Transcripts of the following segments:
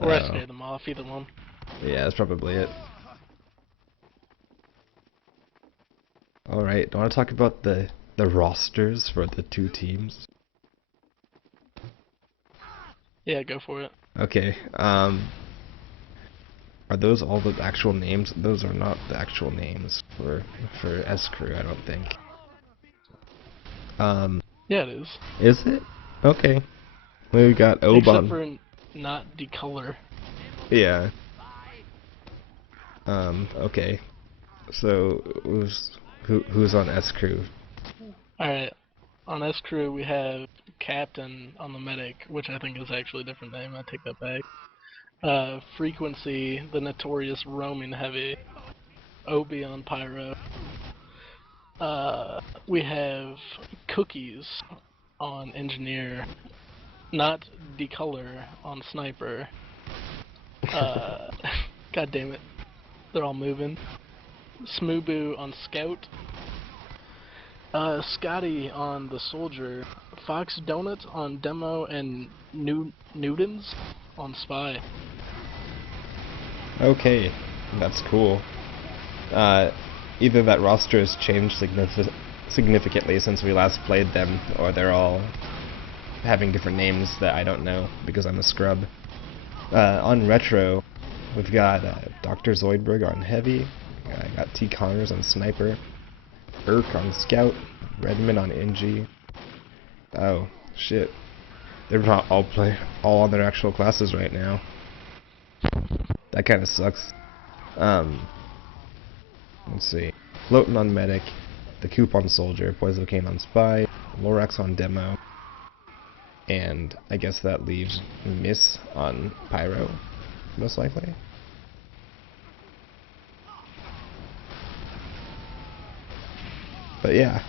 Or I scared them off, either one. Yeah, that's probably it. Alright, do you want to talk about the rosters for the two teams? Yeah, go for it. Okay, are those all the actual names? Those are not the actual names for S Crew, I don't think. Yeah, it is. Is it? Okay. We got Except Oban. for not the color. Yeah. Okay. So who's on S Crew? Alright, on S Crew we have Captain on the medic, which I think is actually a different name, I take that back. Frequency, the notorious roaming heavy. Obi on Pyro. We have Cookies on Engineer. Not Decolor on Sniper. God damn it. They're all moving. Smoobu on Scout. Scotty on the Soldier. Fox Donut on Demo, and Newtons on Spy. Okay, that's cool. Either that roster has changed significantly since we last played them, or they're all having different names that I don't know because I'm a scrub. On Retro, we've got Dr. Zoidberg on Heavy, I got T. Connors on Sniper, Urk on Scout, Redman on NG. Oh, shit. They're not all on their actual classes right now. That kind of sucks. Let's see. Floatin' on Medic, the Coop on Soldier, Poison Cane on Spy, Lorax on Demo, and I guess that leaves Miss on Pyro, most likely. But yeah,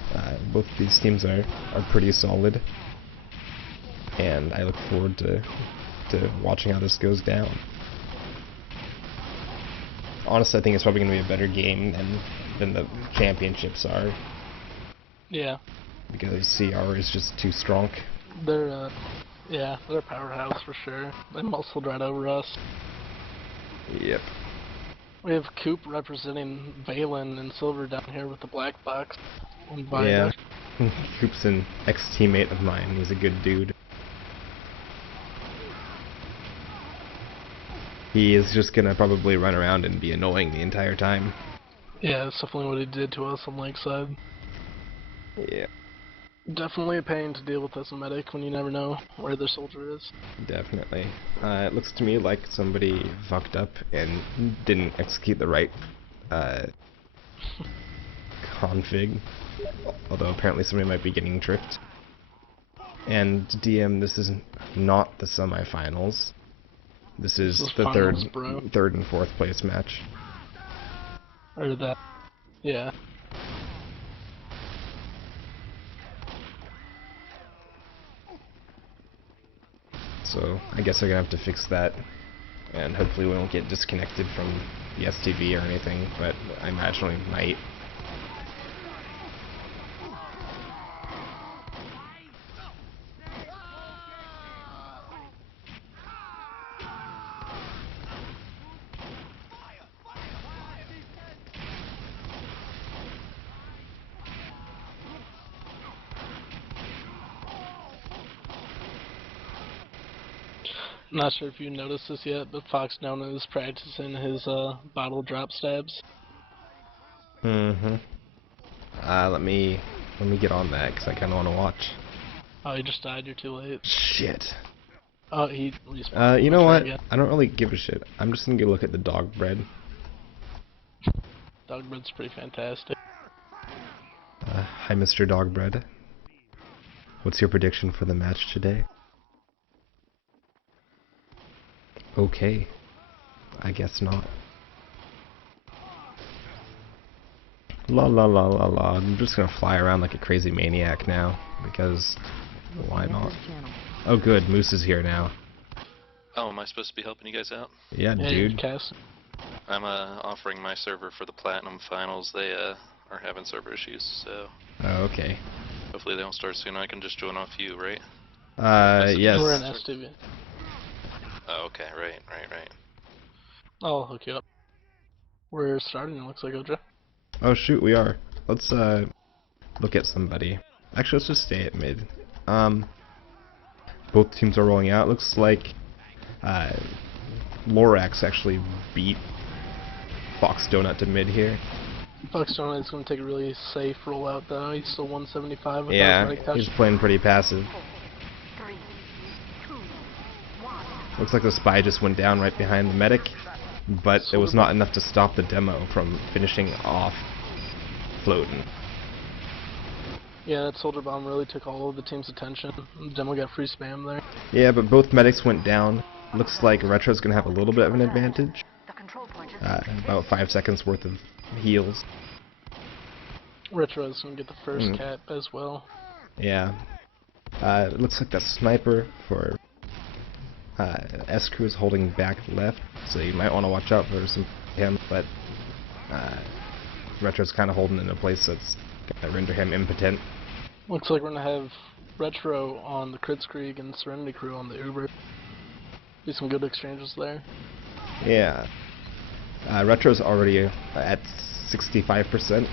both these teams are pretty solid, and I look forward to watching how this goes down. Honestly, I think it's probably going to be a better game than the championships are. Yeah. Because CR is just too strong. They're a powerhouse for sure. They muscled right over us. Yep. We have Coop representing Valen and Silver down here with the black box. Yeah. Coop's an ex-teammate of mine. He's a good dude. He is just gonna probably run around and be annoying the entire time. Yeah, that's definitely what he did to us on Lakeside. Yeah. Definitely a pain to deal with as a medic when you never know where the soldier is. Definitely. It looks to me like somebody fucked up and didn't execute the right config. Although apparently somebody might be getting tricked. And DM, this is not the semifinals. This is the finals, third and fourth place match. Or that, yeah. So I guess I'm gonna have to fix that, and hopefully we won't get disconnected from the STV or anything, but I imagine we might. Not sure if you noticed this yet, but Fox Nona is practicing his bottle drop stabs. Mm-hmm. Let me get on that because I kind of want to watch. Oh, he just died. You're too late. Shit. Oh, he respawned. You know what? I don't really give a shit. I'm just gonna go look at the dog bread. Dog bread's pretty fantastic. Hi, Mr. Dog Bread. What's your prediction for the match today? Okay. I guess not. La la la la la. I'm just gonna fly around like a crazy maniac now, because why not? Oh good, Moose is here now. Oh, am I supposed to be helping you guys out? Yeah, dude. I'm offering my server for the Platinum Finals. They are having server issues, so... Oh, okay. Hopefully they don't start soon. I can just join off you, right? Yes. We're in STV. Oh, okay, right. I'll hook you up. We're starting, it looks like, OJ. Oh shoot, we are. Let's look at somebody. Actually, let's just stay at mid. Both teams are rolling out. Looks like Lorax actually beat Fox Donut to mid here. Fox Donut is going to take a really safe rollout, though. He's still 175 without Yeah, medic touch. he's playing pretty passive. Looks like the spy just went down right behind the medic, but it was not enough to stop the demo from finishing off Floatin'. Yeah, that soldier bomb really took all of the team's attention. The demo got free spam there. Yeah, but both medics went down. Looks like Retro's gonna have a little bit of an advantage. About 5 seconds worth of heals. Retro's going to get the first cap as well. Yeah. It looks like the sniper for S-Crew is holding back left, so you might want to watch out for some him, but Retro's kind of holding in a place that's going to render him impotent. Looks like we're going to have Retro on the Kritzkrieg and Serenity Crew on the Uber. Be some good exchanges there. Yeah. Retro's already at 65%,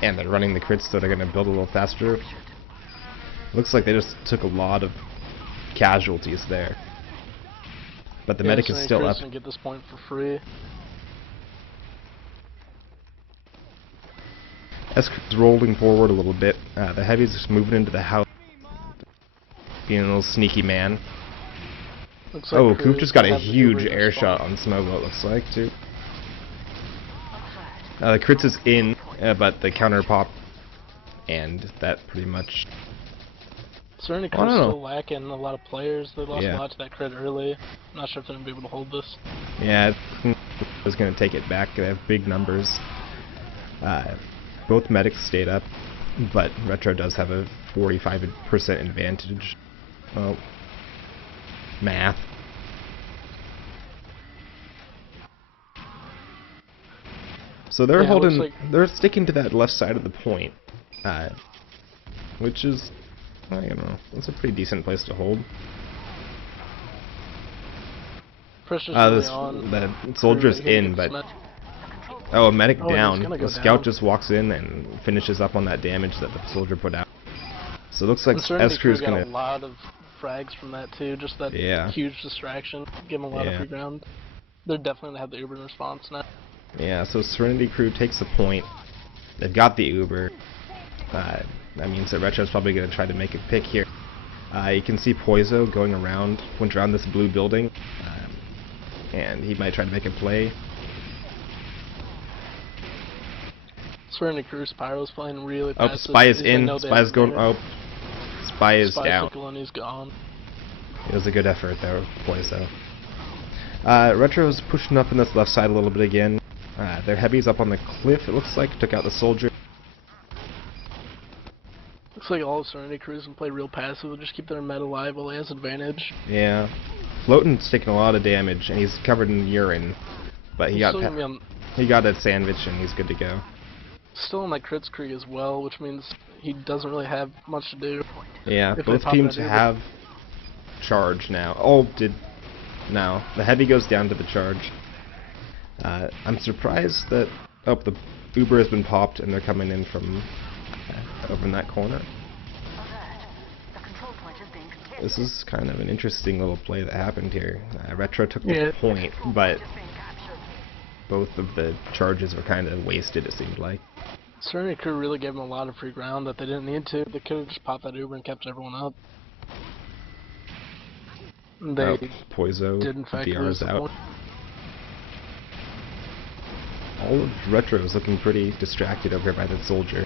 and they're running the crits, so they're going to build a little faster. Looks like they just took a lot of casualties there, but the medic is still up. Gonna get this point for free. S is rolling forward a little bit. The heavy's just moving into the house, being a little sneaky man. Looks like Oh, Coop just got a have the huge Uber air shot on Smogo, it looks like, too. The crits is in, but the counter pop, and that pretty much... Serenity Crew's still lacking a lot of players. They lost a lot to that crit early. I'm not sure if they're going to be able to hold this. Yeah, it's going to take it back. They have big numbers. Both medics stayed up, but Retro does have a 45% advantage. Well, math. So they're they're sticking to that left side of the point, which is, I don't know, it's a pretty decent place to hold. The soldier's in, but a medic down. The scout just walks in and finishes up on that damage that the soldier put out. So it looks like S-Crew's gonna. A lot of frags from that too, just that huge distraction. Give them a lot of free ground. They're definitely gonna have the Uber in response now. Yeah, so Serenity Crew takes the point. They've got the Uber. That means that Retro's probably going to try to make a pick here. You can see Poiso going around, went around this blue building, and he might try to make a play. Serenity Crew's Pyro's playing really passive. Oh, Spy is in. Spy's going. Oh, Spy is down. He's gone. It was a good effort there, Poiso. Retro's pushing up in this left side a little bit again. Their heavy's up on the cliff, it looks like, took out the soldier. Looks like all of Serenity Crews can play real passive, they'll just keep their meta alive while he has advantage. Yeah. Floatin's taking a lot of damage, and he's covered in urine. But he got a sandwich, and he's good to go. Still in that Kritzkrieg as well, which means he doesn't really have much to do. Yeah, both teams have charge now. Oh, no, the heavy goes down to the charge. I'm surprised that... Oh, the Uber has been popped and they're coming in from over in that corner. This is kind of an interesting little play that happened here. Retro took the point, but both of the charges were kind of wasted, it seemed like. Serenity Crew really gave them a lot of free ground that they didn't need to. They could have just popped that Uber and kept everyone up. They Poiso did in fact DR's out. All of Retro is looking pretty distracted over here by the soldier.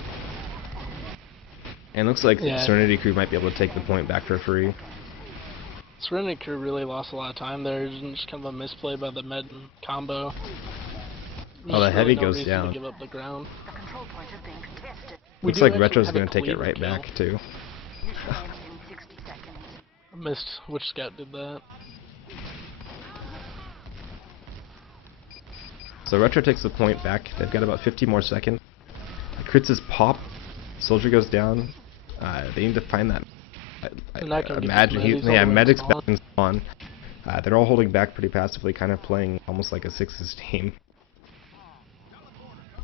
And looks like Serenity Crew might be able to take the point back for free. Serenity Crew really lost a lot of time there. It was just kind of a misplay by the med combo. Oh, the heavy goes down. To give up the ground. Looks like Retro's going to take it right back too. I missed which scout did that. So Retro takes the point back. They've got about 50 more seconds. Crits is pop. Soldier goes down. They need to find that. I imagine medic's back on. They're all holding back pretty passively, kind of playing almost like a sixes team.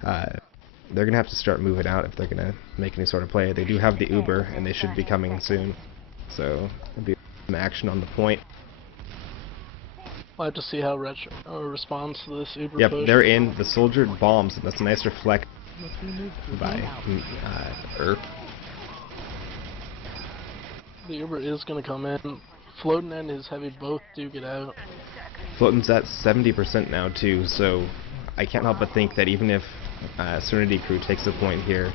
They're going to have to start moving out if they're going to make any sort of play. They do have the Uber, and they should be coming soon. So, there'll be some action on the point. We'll have to see how Retro responds to this Uber Yep, push. they're in. The soldier bombs, and that's a nice reflect by Earth. The Uber is going to come in. Floating and his heavy both do get out. Floatin's at 70% now, too, so I can't help but think that even if Serenity Crew takes a point here,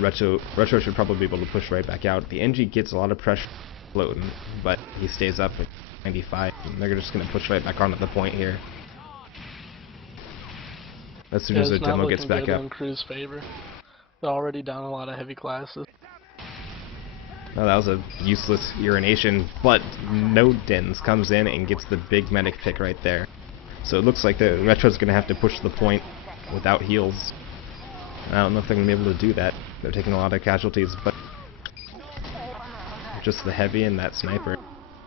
Retro should probably be able to push right back out. The NG gets a lot of pressure floating, but he stays up at 95, and they're just going to push right back onto the point here. As soon as the demo gets back up. In Crew's favor. They're already down a lot of heavy classes. Oh, that was a useless urination, but No Dens comes in and gets the big medic pick right there. So it looks like the Retro's going to have to push the point without heals. I don't know if they're going to be able to do that. They're taking a lot of casualties, but just the heavy and that sniper,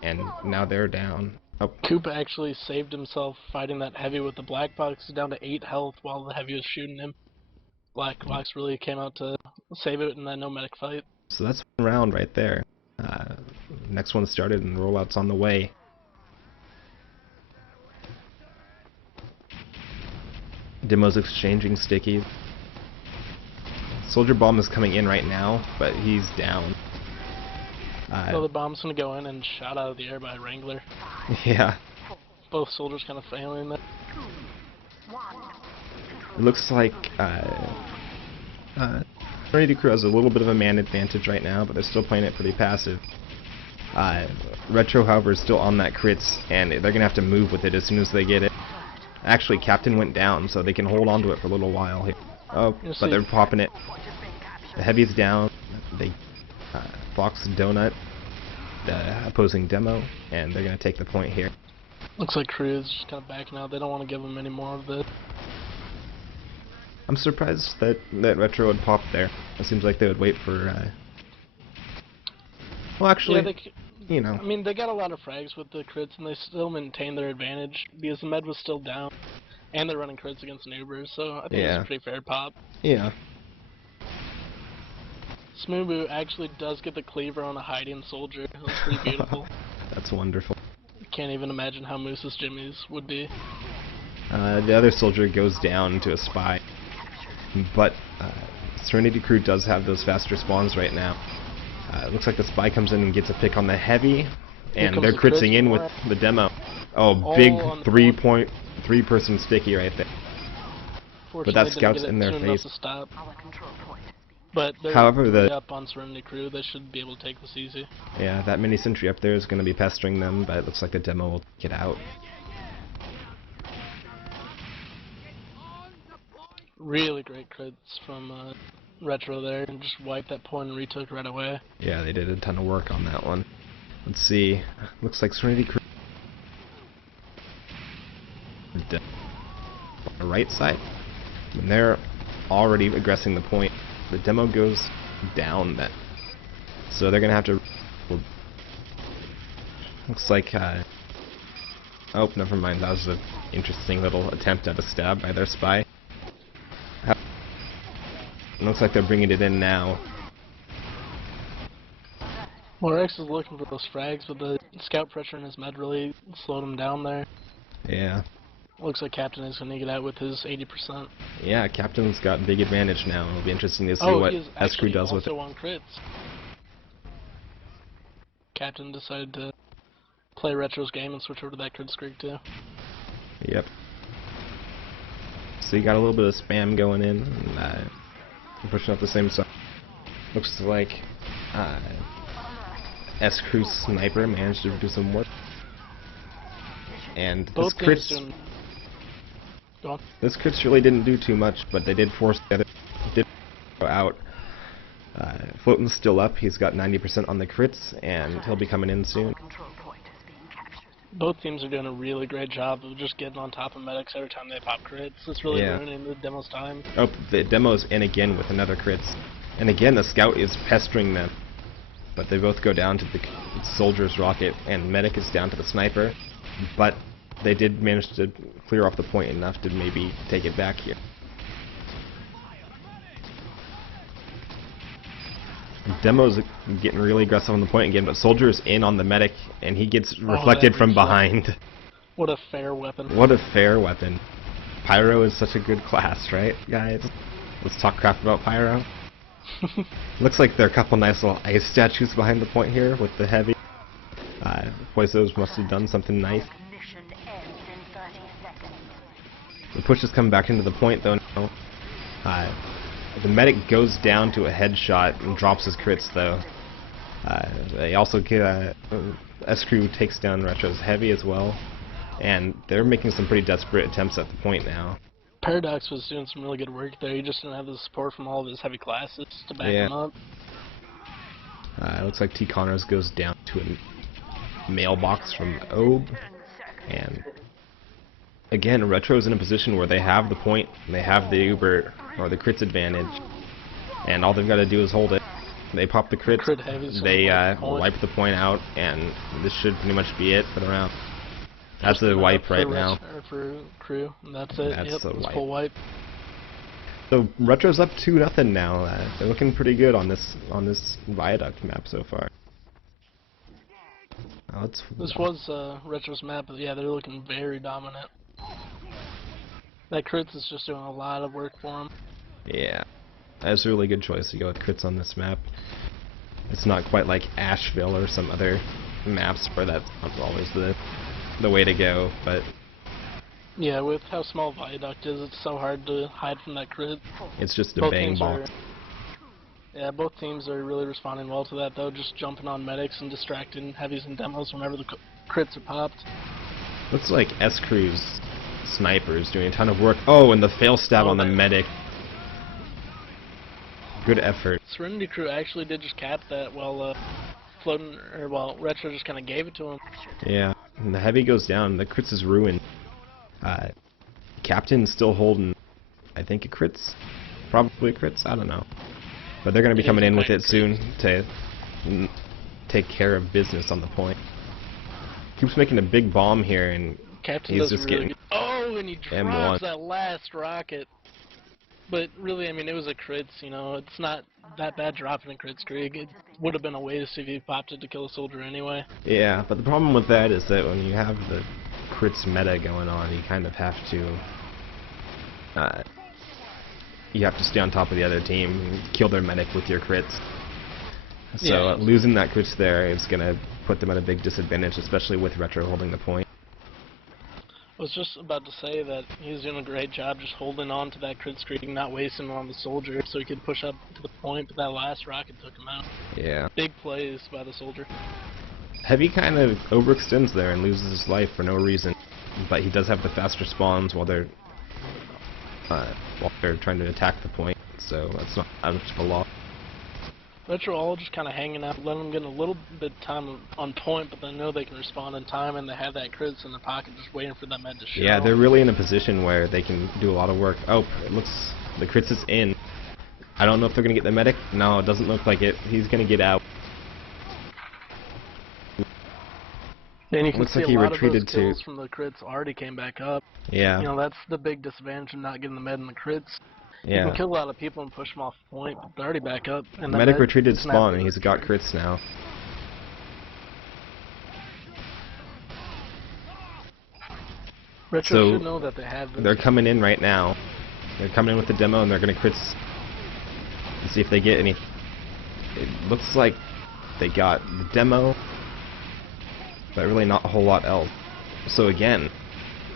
and now they're down. Oh. Coop actually saved himself fighting that heavy with the black box down to 8 health while the heavy was shooting him. Black box really came out to save it in that no medic fight. So that's one round right there. Next one started and rollout's on the way. Demo's exchanging stickies. Soldier bomb is coming in right now, but he's down. So the bomb's gonna go in and shot out of the air by Wrangler. Yeah. Both soldiers kind of failing that. It looks like Serenity Crew has a little bit of a man advantage right now, but they're still playing it pretty passive. Retro, however, is still on that crits, and they're gonna have to move with it as soon as they get it. Actually, Captain went down, so they can hold on to it for a little while here. Oh, but they're popping it. The heavy's down. They box Donut, the opposing demo, and they're going to take the point here. Looks like Crew is just kind of backing out. They don't want to give them any more of this. I'm surprised that Retro would pop there. It seems like they would wait for... Well, actually, yeah, you know. I mean, they got a lot of frags with the crits, and they still maintain their advantage because the med was still down, and they're running crits against neighbors, so I think it's a pretty fair pop. Yeah. Smoobu actually does get the cleaver on a hiding soldier. It was pretty beautiful. That's wonderful. Can't even imagine how Moose's Jimmy's would be. The other soldier goes down to a spy, but Serenity Crew does have those faster spawns right now. It looks like the spy comes in and gets a pick on the heavy, and they're critting in with the demo. Oh, big 3-person sticky right there. But that scout's in their face. But they're however, up on Serenity Crew. They should be able to take this easy. Yeah, that mini sentry up there is going to be pestering them, but it looks like the demo will get out. Really great crits from Retro there, and just wiped that point and retook right away. Yeah, they did a ton of work on that one. Let's see. Looks like Serenity Crew on the right side, and they're already aggressing the point. The demo goes down then, so they're gonna have to. Looks like. Oh, never mind. That was an interesting little attempt at a stab by their spy. Looks like they're bringing it in now. Well, Rex is looking for those frags, but the scout pressure in his med really slowed him down there. Yeah. Looks like Captain is going to get out with his 80%. Yeah, Captain's got big advantage now. It'll be interesting to see what S-Crew does with it. Also on crits. Captain decided to play Retro's game and switch over to that crit streak too. Yep. So you got a little bit of spam going in, and pushing up the same side. Looks like S-Crew Sniper managed to do some work. And this crits really didn't do too much, but they did force the other to go out. Floatin's still up. He's got 90% on the crits, and he'll be coming in soon. Both teams are doing a really great job of just getting on top of medics every time they pop crits. It's really ruining the demo's time. Oh, the demo's in again with another crits. And again, the scout is pestering them. But they both go down to the soldier's rocket, and medic is down to the sniper. but they did manage to clear off the point enough to maybe take it back here. Demo's getting really aggressive on the point again, but Soldier's in on the medic, and he gets reflected from behind. What a fair weapon. What a fair weapon. Pyro is such a good class, right, guys? Let's talk crap about Pyro. Looks like there are a couple nice little ice statues behind the point here with the heavy. Poisos must have done something nice. The push is coming back into the point though now. The medic goes down to a headshot and drops his crits though. They also get S-Crew takes down Retro's heavy as well, and they're making some pretty desperate attempts at the point now. Paradox was doing some really good work there. He just didn't have the support from all of his heavy classes to back him up. It looks like T. Connors goes down to a mailbox from Obe, and again, Retro's in a position where they have the point, they have the Uber or the crits advantage, and all they've got to do is hold it. They pop the crits, they wipe the point out, and this should pretty much be it for the round. That's a wipe right now. For crew, and that's it. That's a wipe. Full wipe. So Retro's up 2-0 now. They're looking pretty good on this viaduct map so far. This was Retro's map, but yeah, they're looking very dominant. That crits is just doing a lot of work for them. Yeah, that's a really good choice to go with crits on this map. It's not quite like Asheville or some other maps where that's not always the way to go, but yeah, with how small Viaduct is, it's so hard to hide from that crit. It's just a bang box. Yeah, both teams are really responding well to that though, just jumping on medics and distracting heavies and demos whenever the crits are popped. Looks like S-Crew's sniper is doing a ton of work. Oh, and the fail stab on the medic. Good effort. Serenity Crew actually did just cap that while floating, or while Retro just kind of gave it to him. Yeah, and the heavy goes down. The crits is ruined. Captain's still holding, I think, a crits, probably a crits. I don't know, but they're going to be coming in with it soon to take care of business on the point. Keeps making a big bomb here, and Captain he's just really getting. Oh, and he drops M1. that last rocket. But really, I mean, it was a crits, you know, it's not that bad dropping a crits, Krieg. It would have been a waste if you popped it to kill a soldier anyway. Yeah, but the problem with that is that when you have the crits meta going on, you kind of have to stay on top of the other team and kill their medic with your crits. So yeah, losing that crits there is going to put them at a big disadvantage, especially with Retro holding the point. I was just about to say that he was doing a great job just holding on to that crit streak, not wasting it on the soldier, so he could push up to the point, but that last rocket took him out. Yeah. Big plays by the soldier. Heavy kind of overextends there and loses his life for no reason, but he does have the faster spawns while they're trying to attack the point, so that's not that much of a loss. Retro all just kind of hanging out, letting them get a little bit of time on point, but they know they can respond in time, and they have that crits in their pocket just waiting for that med to show. Yeah, they're really in a position where they can do a lot of work. Oh, it looks, the crits is in. I don't know if they're going to get the medic. No, it doesn't look like it. He's going to get out. And you can looks see like a he lot retreated of those kills from the crits already came back up. Yeah. You know, that's the big disadvantage of not getting the med and the crits. Yeah. You can kill a lot of people and push them off the point, but they're already back up. And the medic retreated spawn, and he's got crits now. Retro should know that they have this. They're coming in right now. They're coming in with the demo, and they're going to crits and see if they get any. It looks like they got the demo, but really not a whole lot else. So again,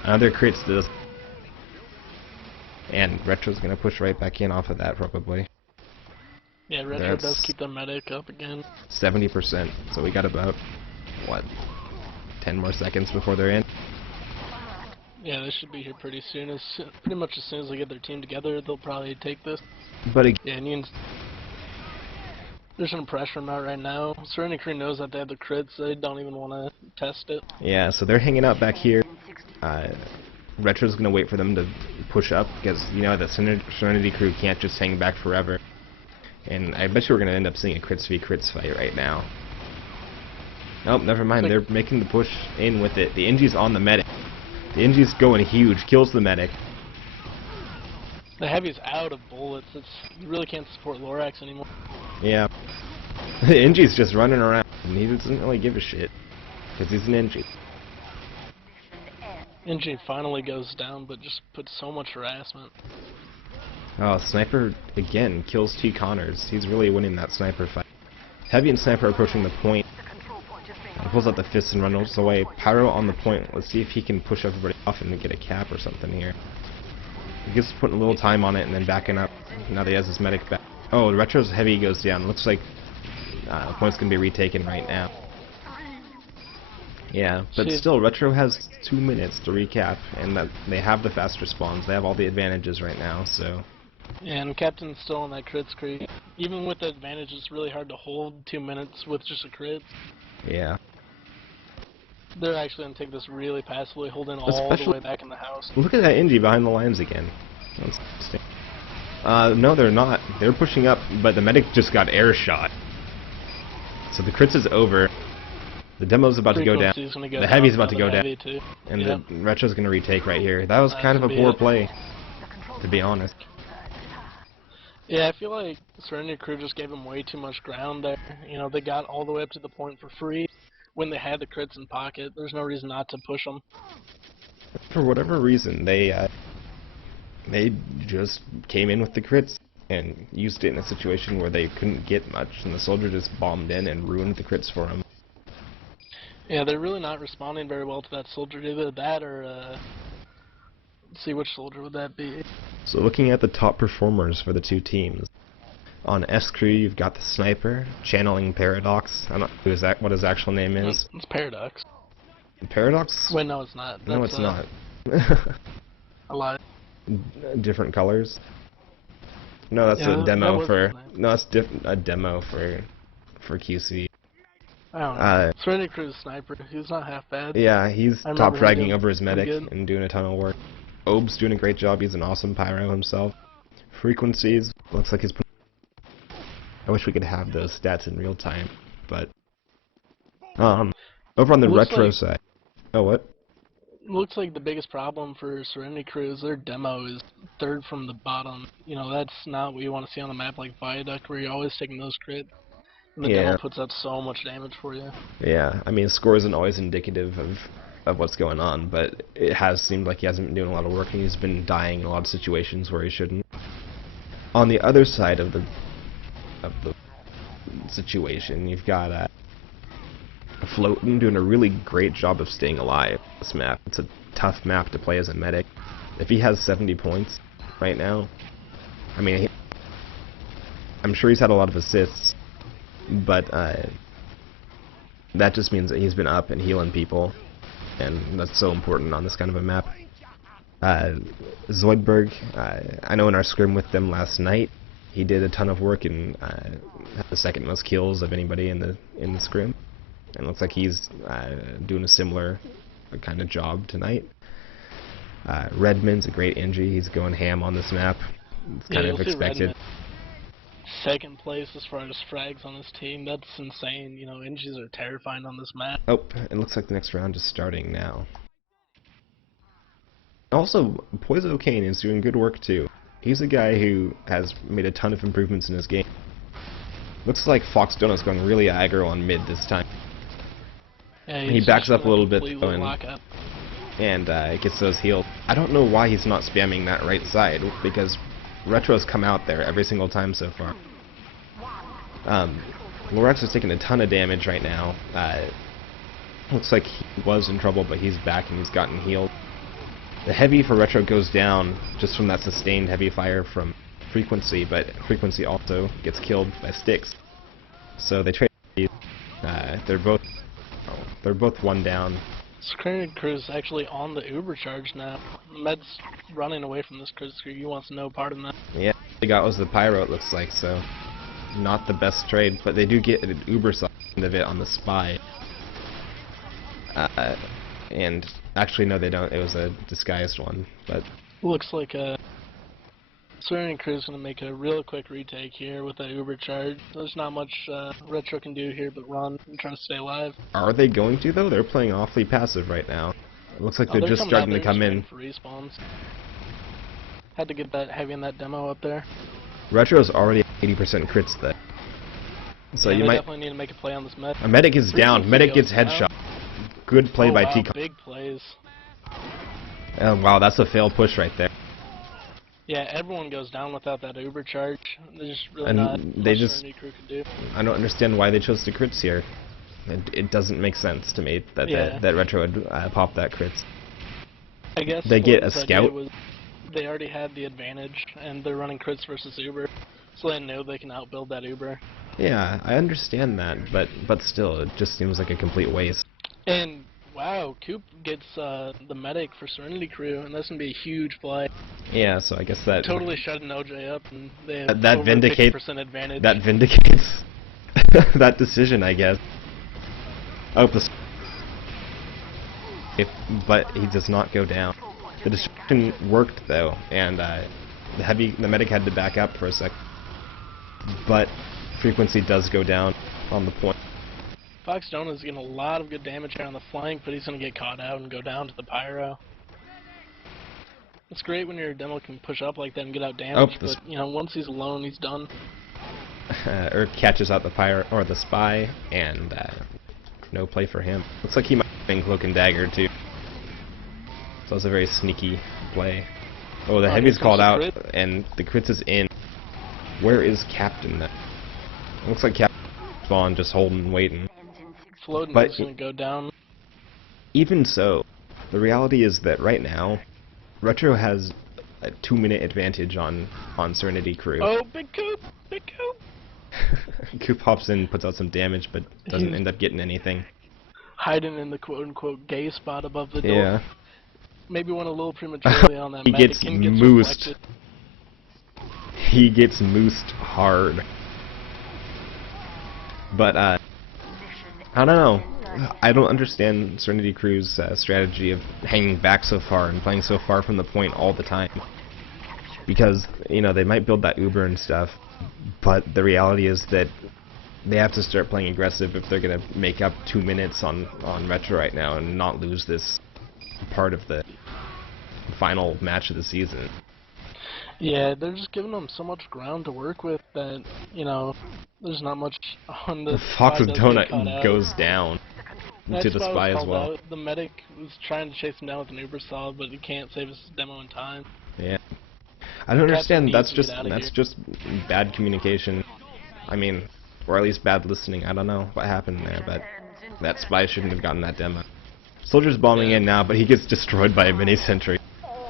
another crits to this. And Retro's going to push right back in off of that, probably. Yeah, Retro does keep their medic up again. 70%, so we got about, what, 10 more seconds before they're in? Yeah, they should be here pretty soon. Pretty much as soon as they get their team together, they'll probably take this. But yeah, there's some pressure them out right now. Serenity Crew knows that they have the crits, they don't even want to test it. Yeah, so they're hanging out back here. Retro's going to wait for them to push up, because you know that Serenity Crew can't just hang back forever. And I bet you we're going to end up seeing a crits v crits fight right now. Oh, never mind. It's like, They're making the push in with it. The Inji's on the medic. The Inji's going huge. Kills the medic. the heavy's out of bullets. You really can't support Lorax anymore. Yeah. The Inji's just running around, and he doesn't really give a shit. Because he's an Inji. Engine finally goes down, but just puts so much harassment. Oh, Sniper, again, kills T. Connors. He's really winning that Sniper fight. Heavy and Sniper approaching the point. Pulls out the fist and runs away. Pyro on the point. Let's see if he can push everybody off and get a cap or something here. He gets putting a little time on it and then backing up. Now that he has his medic back. Oh, Retro's Heavy goes down. Looks like the point's going to be retaken right now. Yeah, but still, Retro has 2 minutes to recap, and that they have the faster spawns. They have all the advantages right now, so... Yeah, and Captain's still on that crit screen. Even with the advantage, it's really hard to hold 2 minutes with just a crit. Yeah. They're actually going to take this really passively, holding all the way back in the house. Look at that Indy behind the lines again. That's interesting. No, they're not. They're pushing up, but the medic just got air shot. So the crits is over. The demo's about to go down. The heavy's about to go down. And the Retro's going to retake right here. That was kind of a poor play, to be honest. Yeah, I feel like Serenity Crew just gave them way too much ground there. You know, they got all the way up to the point for free when they had the crits in pocket. There's no reason not to push them. For whatever reason, they just came in with the crits and used it in a situation where they couldn't get much, and the soldier just bombed in and ruined the crits for them. Yeah, they're really not responding very well to that soldier. Either that or, let's see, which soldier would that be? So looking at the top performers for the two teams, on S Crew you've got the Sniper, channeling Paradox. I don't know what his actual name is. It's Paradox. Paradox? Wait, no, it's not. No, it's not. A lot. Different colors? No, that's a demo for... No, that's a demo for QC. I don't know. Serenity Crew's Sniper. He's not half bad. Yeah, he's top fragging over his medic and doing a ton of work. Obe's doing a great job. He's an awesome pyro himself. Frequencies. Looks like he's... I wish we could have those stats in real time, but... over on the retro side... Oh, what? Looks like the biggest problem for Serenity Crew is their demo is third from the bottom. You know, that's not what you want to see on a map like Viaduct, where you're always taking those crits. And the demo puts up so much damage for you. Yeah, I mean, score isn't always indicative of what's going on, but it has seemed like he hasn't been doing a lot of work, and he's been dying in a lot of situations where he shouldn't. On the other side of the situation, you've got Floatin doing a really great job of staying alive on this map. It's a tough map to play as a medic. If he has 70 points right now, I mean, I'm sure he's had a lot of assists, but that just means that he's been up and healing people, and that's so important on this kind of a map. Zoidberg, I know in our scrim with them last night, he did a ton of work and had the second most kills of anybody in the scrim, and looks like he's doing a similar kind of job tonight. Redmond's a great injury. He's going ham on this map. It's kind of expected. Second place as far as frags on this team. That's insane. You know, injuries are terrifying on this map. Oh, it looks like the next round is starting now. Also, Poiso Kane is doing good work too. He's a guy who has made a ton of improvements in his game. Looks like Fox Donut's going really aggro on mid this time. Yeah, he backs up a little bit though, and gets those healed. I don't know why he's not spamming that right side, because Retro's come out there every single time so far. Lorax is taking a ton of damage right now. Looks like he was in trouble, but he's back and he's gotten healed. The heavy for Retro goes down just from that sustained heavy fire from Frequency, but Frequency also gets killed by sticks. So they trade. They're both one down. Serenity Crew's actually on the Uber charge now. Med's running away from this crit screw. He wants no part in that. Yeah, they got was the pyro, it looks like, so not the best trade, but they do get an Uber side of it on the spy. And actually, no, they don't. It was a disguised one, but looks like Serenity Crew's gonna make a real quick retake here with that Uber charge. There's not much Retro can do here but run and try to stay alive. Are they going to, though? They're playing awfully passive right now. It looks like Oh, they're just starting to come in. For respawns. Had to get that heavy in that demo up there. Retro's already 80% crits there. So yeah, you they might definitely need to make a play on this med. A medic is down. Medic gets headshot. Good play by wow, Tico. big plays. Wow, that's a failed push right there. Yeah, everyone goes down without that Uber charge. There's just really And not they much just- Serenity Crew can do. I don't understand why they chose the crits here. It doesn't make sense to me that that Retro would pop that crits. I guess they get a Floyd's idea scout. was they already had the advantage, and they're running crits versus Uber, so they know they can outbuild that Uber. Yeah, I understand that, but still, it just seems like a complete waste. And wow, Coop gets the medic for Serenity Crew, and that's gonna be a huge play. Yeah, so I guess that Totally shutting OJ up, and they have that over vindicates 50% advantage. that vindicates that decision, I guess. Oh, but he does not go down. The distraction worked though, and the medic had to back up for a sec. But frequency does go down on the point. Fox Donut's getting a lot of good damage here on the flank, but he's gonna get caught out and go down to the pyro. It's great when your demo can push up like that and get out damage, but you know, once he's alone, he's done. Earth catches out the pyro or the spy, and no play for him. Looks like he might be Cloak and Dagger too. So it's a very sneaky play. Oh, the heavy's called out, and the crits is in. Where is Captain then? Looks like Captain spawn just holding, waiting. Floating is gonna go down. Even so, the reality is that right now, Retro has a 2-minute advantage on Serenity Crew. Oh, big Coop! Big Coop! Coop hops in, puts out some damage, but doesn't end up getting anything. Hiding in the quote-unquote gay spot above the door. Yeah. Maybe went a little prematurely on that. He medic gets and gets moosed. reflected. He gets moosed hard. But, I don't know. I don't understand Serenity Crew's strategy of hanging back so far and playing so far from the point all the time. Because, you know, they might build that Uber and stuff, but the reality is that they have to start playing aggressive if they're going to make up 2 minutes on Retro right now and not lose this part of the final match of the season. Yeah, they're just giving them so much ground to work with that, you know, there's not much on the Fox Donut goes down to the spy as well. The medic was trying to chase him down with an Uber solid, but he can't save his demo in time. Yeah. I don't understand, that's just bad communication. I mean, or at least bad listening. I don't know what happened there, but that spy shouldn't have gotten that demo. Soldier's bombing in now, but he gets destroyed by a mini-sentry.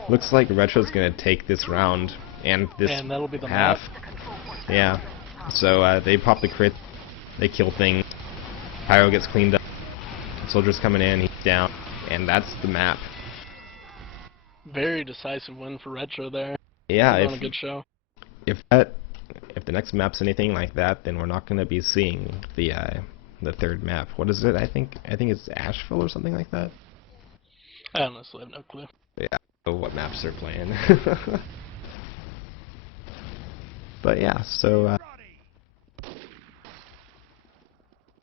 Looks like Retro's gonna take this round and this that'll be the half. Yeah. So they pop the crit, they kill things. Pyro gets cleaned up. Soldier's coming in, he's down, and that's the map. Very decisive win for Retro there. Yeah, on a good show. If the next map's anything like that, then we're not gonna be seeing the third map. What is it? I think it's Asheville or something like that. I honestly have no clue. Yeah, I don't know what maps they're playing. But yeah, so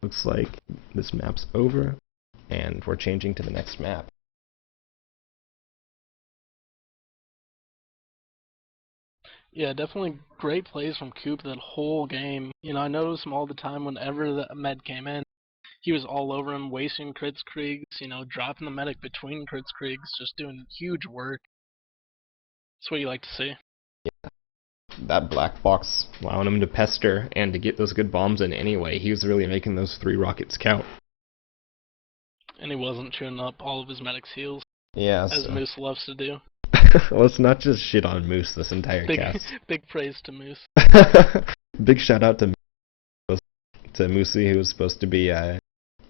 looks like this map's over, and we're changing to the next map. Yeah, definitely great plays from Coop that whole game. You know, I noticed him all the time whenever the med came in. He was all over him, wasting crits Kriegs, you know, dropping the medic between crits Kriegs, just doing huge work. That's what you like to see. Yeah. That black box allowing him to pester and to get those good bombs in anyway. He was really making those 3 rockets count. And he wasn't chewing up all of his medic's heals. Yeah, as Moose loves to do. Let's not just shit on Moose this entire cast. Big praise to Moose. Big shout out to Moosey, who was supposed to be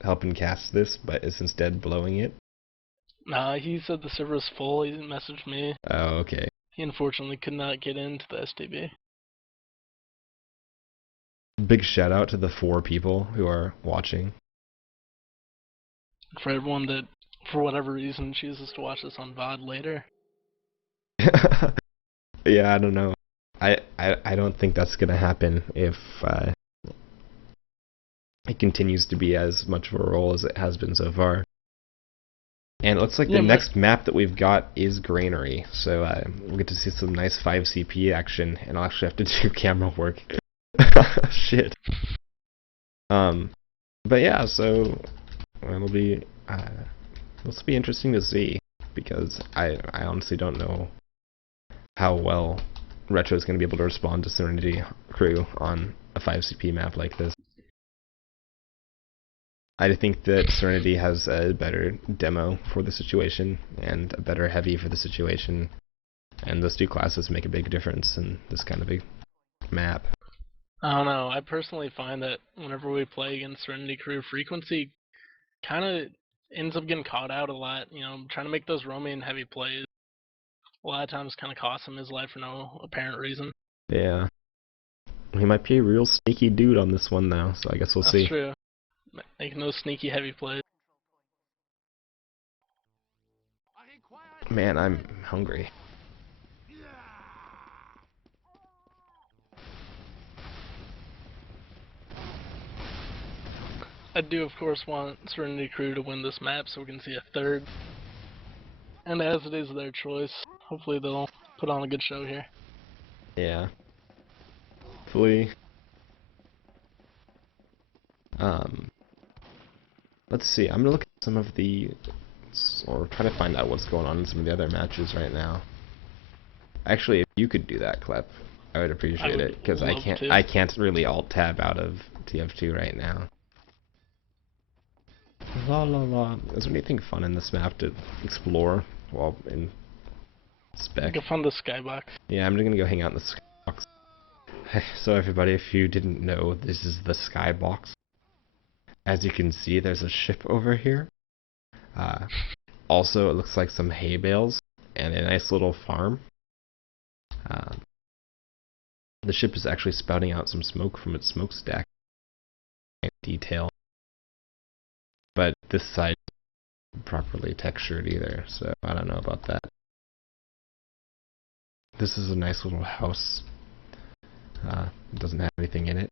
helping cast this, but is instead blowing it. Nah, he said the server was full. He messaged me. Oh, okay. He unfortunately could not get into the SDB. Big shout out to the 4 people who are watching. For everyone that, for whatever reason, chooses to watch this on VOD later. Yeah, I don't know. I don't think that's gonna happen if it continues to be as much of a role as it has been so far. And it looks like the next map that we've got is Granary, so we'll get to see some nice 5CP action, and I'll actually have to do camera work. Shit. But yeah, so it'll be interesting to see, because I honestly don't know how well Retro is going to be able to respond to Serenity Crew on a 5CP map like this. I think that Serenity has a better demo for the situation and a better heavy for the situation, and those two classes make a big difference in this kind of a map. I don't know. I personally find that whenever we play against Serenity Crew, frequency kind of ends up getting caught out a lot. You know, trying to make those roaming heavy plays a lot of times kind of costs him his life for no apparent reason. Yeah. He might be a real sneaky dude on this one, though, so I guess we'll see. That's true. Making those sneaky heavy plays. Man, I'm hungry. I do, of course, want Serenity Crew to win this map so we can see a third. And as it is their choice, hopefully they'll put on a good show here. Yeah. Hopefully. Let's see. I'm gonna look at some of the, or try to find out what's going on in some of the other matches right now. Actually, if you could do that, Klep, I would appreciate it, because I can't really alt tab out of TF2 right now. La la la. Is there anything fun in this map to explore while in spec? Go find the skybox. Yeah, I'm gonna go hang out in the skybox. So everybody, if you didn't know, this is the skybox. As you can see, there's a ship over here. Also, it looks like some hay bales and a nice little farm. The ship is actually spouting out some smoke from its smokestack. Detail. But this side isn't properly textured either, so I don't know about that. This is a nice little house. It doesn't have anything in it.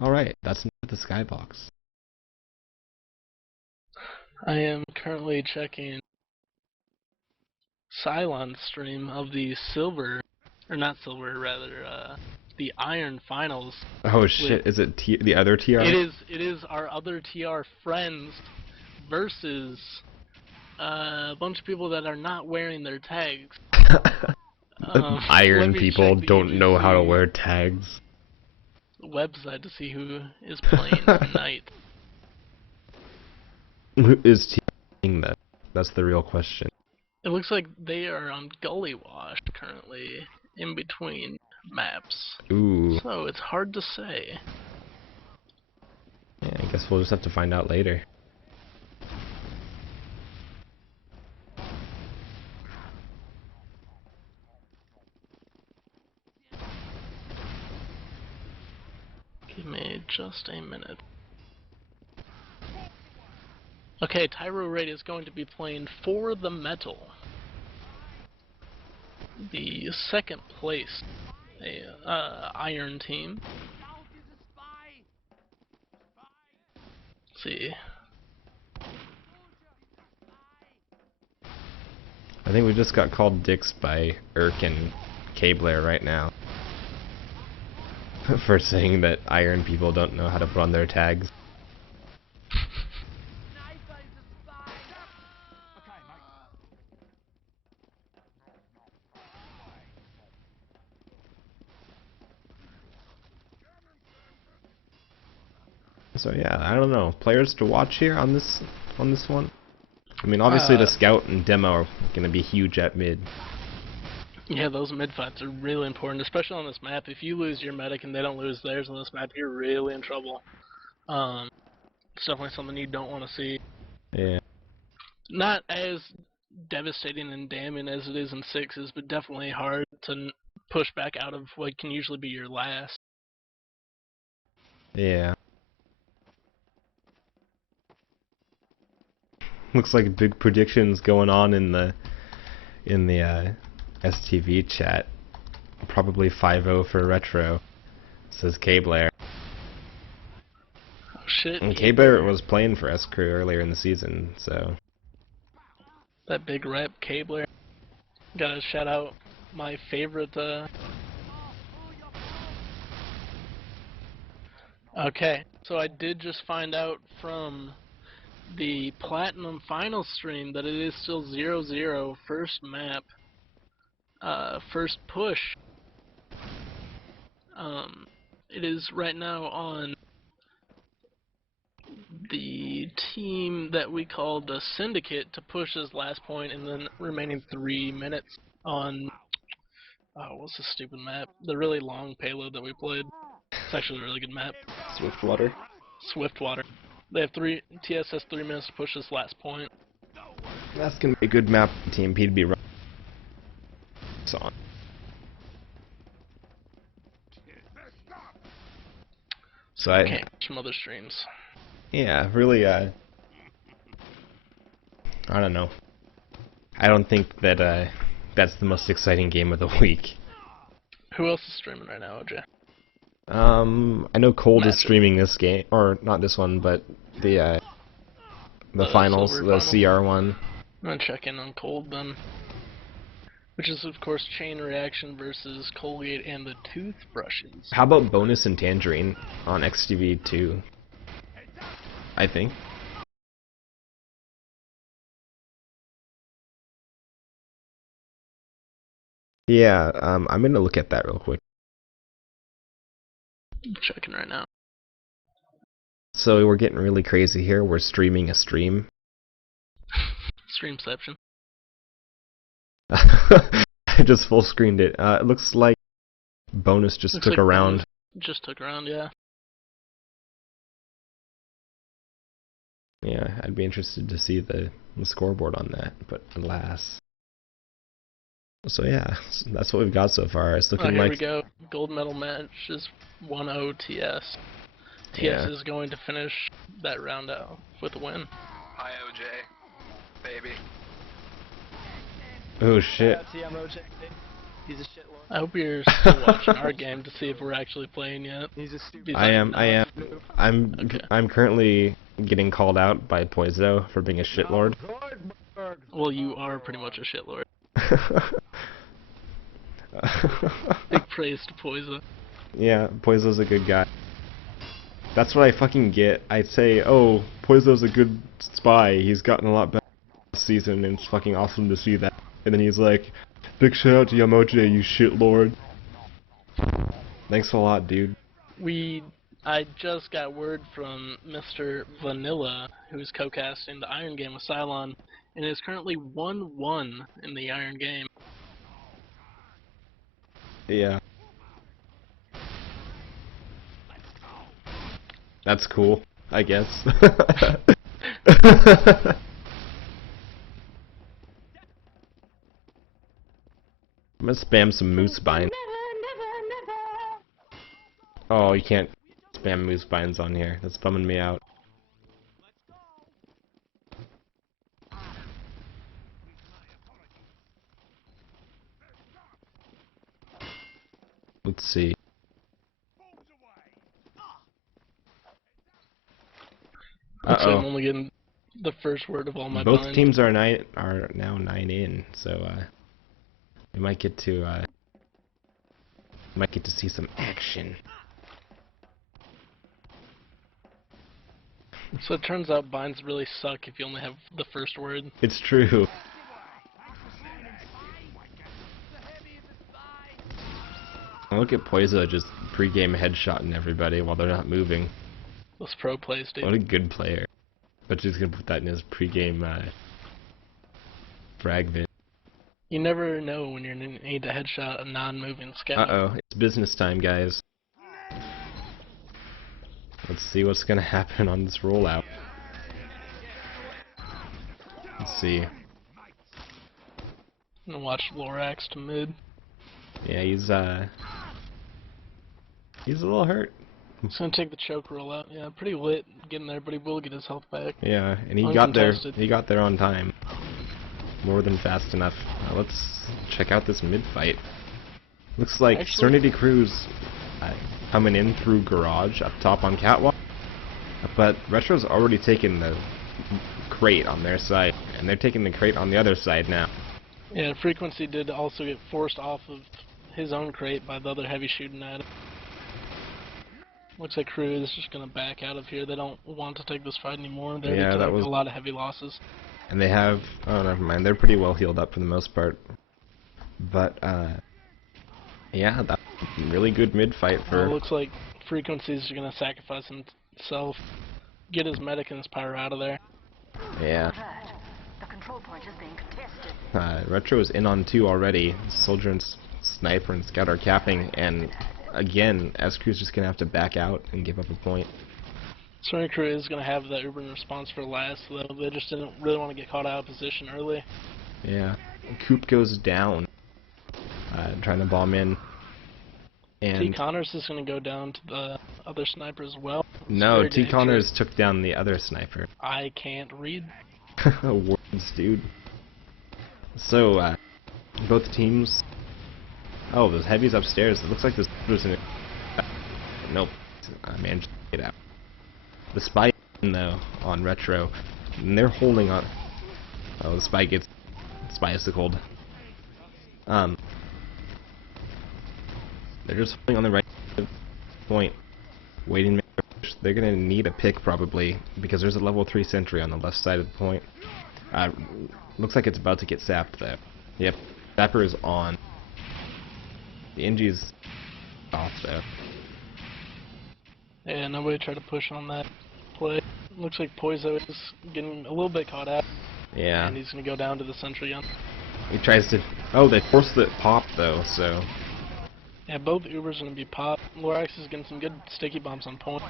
Alright, that's the skybox. I am currently checking Cylon's stream of the silver, or not silver, rather, the iron finals. Oh shit, is it the other TR? It is our other TR friends versus a bunch of people that are not wearing their tags. Iron people don't know how to wear tags. Website to see who is playing tonight. Who is TRing them? That's the real question. It looks like they are on Gully Wash currently, in between maps. Ooh. So it's hard to say. Yeah, I guess we'll just have to find out later. Give me just a minute. Okay, Tyro Raid is going to be playing for the medal. The second place Iron team. Let's see. I think we just got called dicks by Urk and Cabler right now. For saying that iron people don't know how to put on their tags. So yeah, I don't know. Players to watch here on this one. I mean, obviously the scout and demo are gonna be huge at mid. Yeah, those mid fights are really important, especially on this map. If you lose your medic and they don't lose theirs on this map, you're really in trouble. It's definitely something you don't want to see. Yeah. Not as devastating and damning as it is in sixes, but definitely hard to push back out of what can usually be your last. Yeah. Looks like big predictions going on in the STV chat. Probably 5-0 for Retro, says K-Blair. Oh shit. And K-Blair was playing for S-Crew earlier in the season, so... That big rep, K-Blair. Gotta shout out my favorite, Okay, so I did just find out from the Platinum Final stream that it is still 0-0, first map, first push. It is right now on the team that we call the Syndicate to push his last point in the remaining 3 minutes on, what's the stupid map? The really long payload that we played. It's actually a really good map. Swiftwater? Swiftwater. They have TS has 3 minutes to push this last point. That's gonna be a good map for Team P to be running on. So I can't catch some other streams. Yeah, really, I don't know. I don't think that that's the most exciting game of the week. Who else is streaming right now, OJ? I know Cold is Matchup. streaming this game, or not this one, but the finals, the final. CR one. I'm gonna check in on Cold then. Which is, of course, Chain Reaction versus Colgate and the Toothbrushes. How about Bonus and Tangerine on XTV2? I think. Yeah, I'm gonna look at that real quick. I'm checking right now. So we're getting really crazy here. We're streaming a stream. Streamception. I just full screened it. It looks like Bonus just took a round. Just took a round, yeah. Yeah, I'd be interested to see the scoreboard on that, but alas. So yeah, that's what we've got so far. It's looking here like... we go. Gold medal match is 1-0 TS. TS is going to finish that round out with a win. Hi, OJ. Baby. Oh shit. He's a shitlord. I hope you're still watching our game to see if we're actually playing yet. He's a stupid. I am. Okay. I'm currently getting called out by Poizo for being a shitlord. Well, you are pretty much a shitlord. Big praise to Poizo. Yeah, Poizo's a good guy. That's what I fucking get. I say, oh, Poizo's a good spy. He's gotten a lot better this season, and it's fucking awesome to see that. And then he's like, big shout out to Yamoche, you shitlord. Thanks a lot, dude. I just got word from Mr. Vanilla, who's co-casting the Iron Game with Cylon, and it is currently 1-1 in the Iron Game. Yeah. That's cool, I guess. I'm gonna spam some moose bines. Oh, you can't spam moose bines on here. That's bumming me out. Let's see. So I'm only getting the first word of all my Both binds. teams are now 9 in, so we might get to see some action. So it turns out binds really suck if you only have the first word. It's true. Look at Poizo just pre-game headshotting everybody while they're not moving. Those pro plays, dude. What a good player. But he's gonna put that in his pre-game frag vid. You never know when you're going to need to headshot a non-moving scout. Uh-oh, it's business time, guys. Let's see what's gonna happen on this rollout. Let's see. I'm gonna watch Lorax to mid. Yeah, he's a little hurt. He's gonna take the choke rollout. Yeah, pretty lit getting there, but he will get his health back. Yeah, and he got there. Uncontested. He got there on time. More than fast enough. Let's check out this mid fight. Looks like Actually, Serenity Crew's coming in through Garage up top on Catwalk, but Retro's already taken the crate on their side, and they're taking the crate on the other side now. yeah, Frequency did also get forced off of his own crate by the other heavy shooting at him. Looks like Crew is just going to back out of here. They don't want to take this fight anymore. They Yeah, took that was a lot of heavy losses. And they have, oh, never mind, they're pretty well healed up for the most part. But, yeah, that's a really good mid-fight for... It looks like Frequency's going to sacrifice himself, get his medic and his pyro out of there. Yeah. The control point is being contested. Retro is in on 2 already. Soldier and Sniper and Scout are capping, and again, S-Crew's just going to have to back out and give up a point. Serenity Crew is going to have that Uber response for last, though. They just didn't really want to get caught out of position early. Yeah. Coop goes down, trying to bomb in. And T. Connors is going to go down to the other sniper as well. no, Very T. dangerous. Connors took down the other sniper. I can't read. Words, dude. So, both teams... Oh, those heavies upstairs. It looks like this was in... Nope. I managed to get out. The spy, though, on Retro, and they're holding on... Oh, the spy gets... Spy is tickled. They're just holding on the right point, waiting. They're gonna need a pick probably, because there's a level 3 sentry on the left side of the point. Looks like it's about to get sapped though. Yep, Sapper is on. The NG's off though. Yeah, nobody tried to push on that play. Looks like Poizo is getting a little bit caught out. Yeah. And he's going to go down to the sentry gun. He tries to... Oh, they forced the pop though, so... Yeah, both Ubers going to be popped. Lorax is getting some good sticky bombs on point.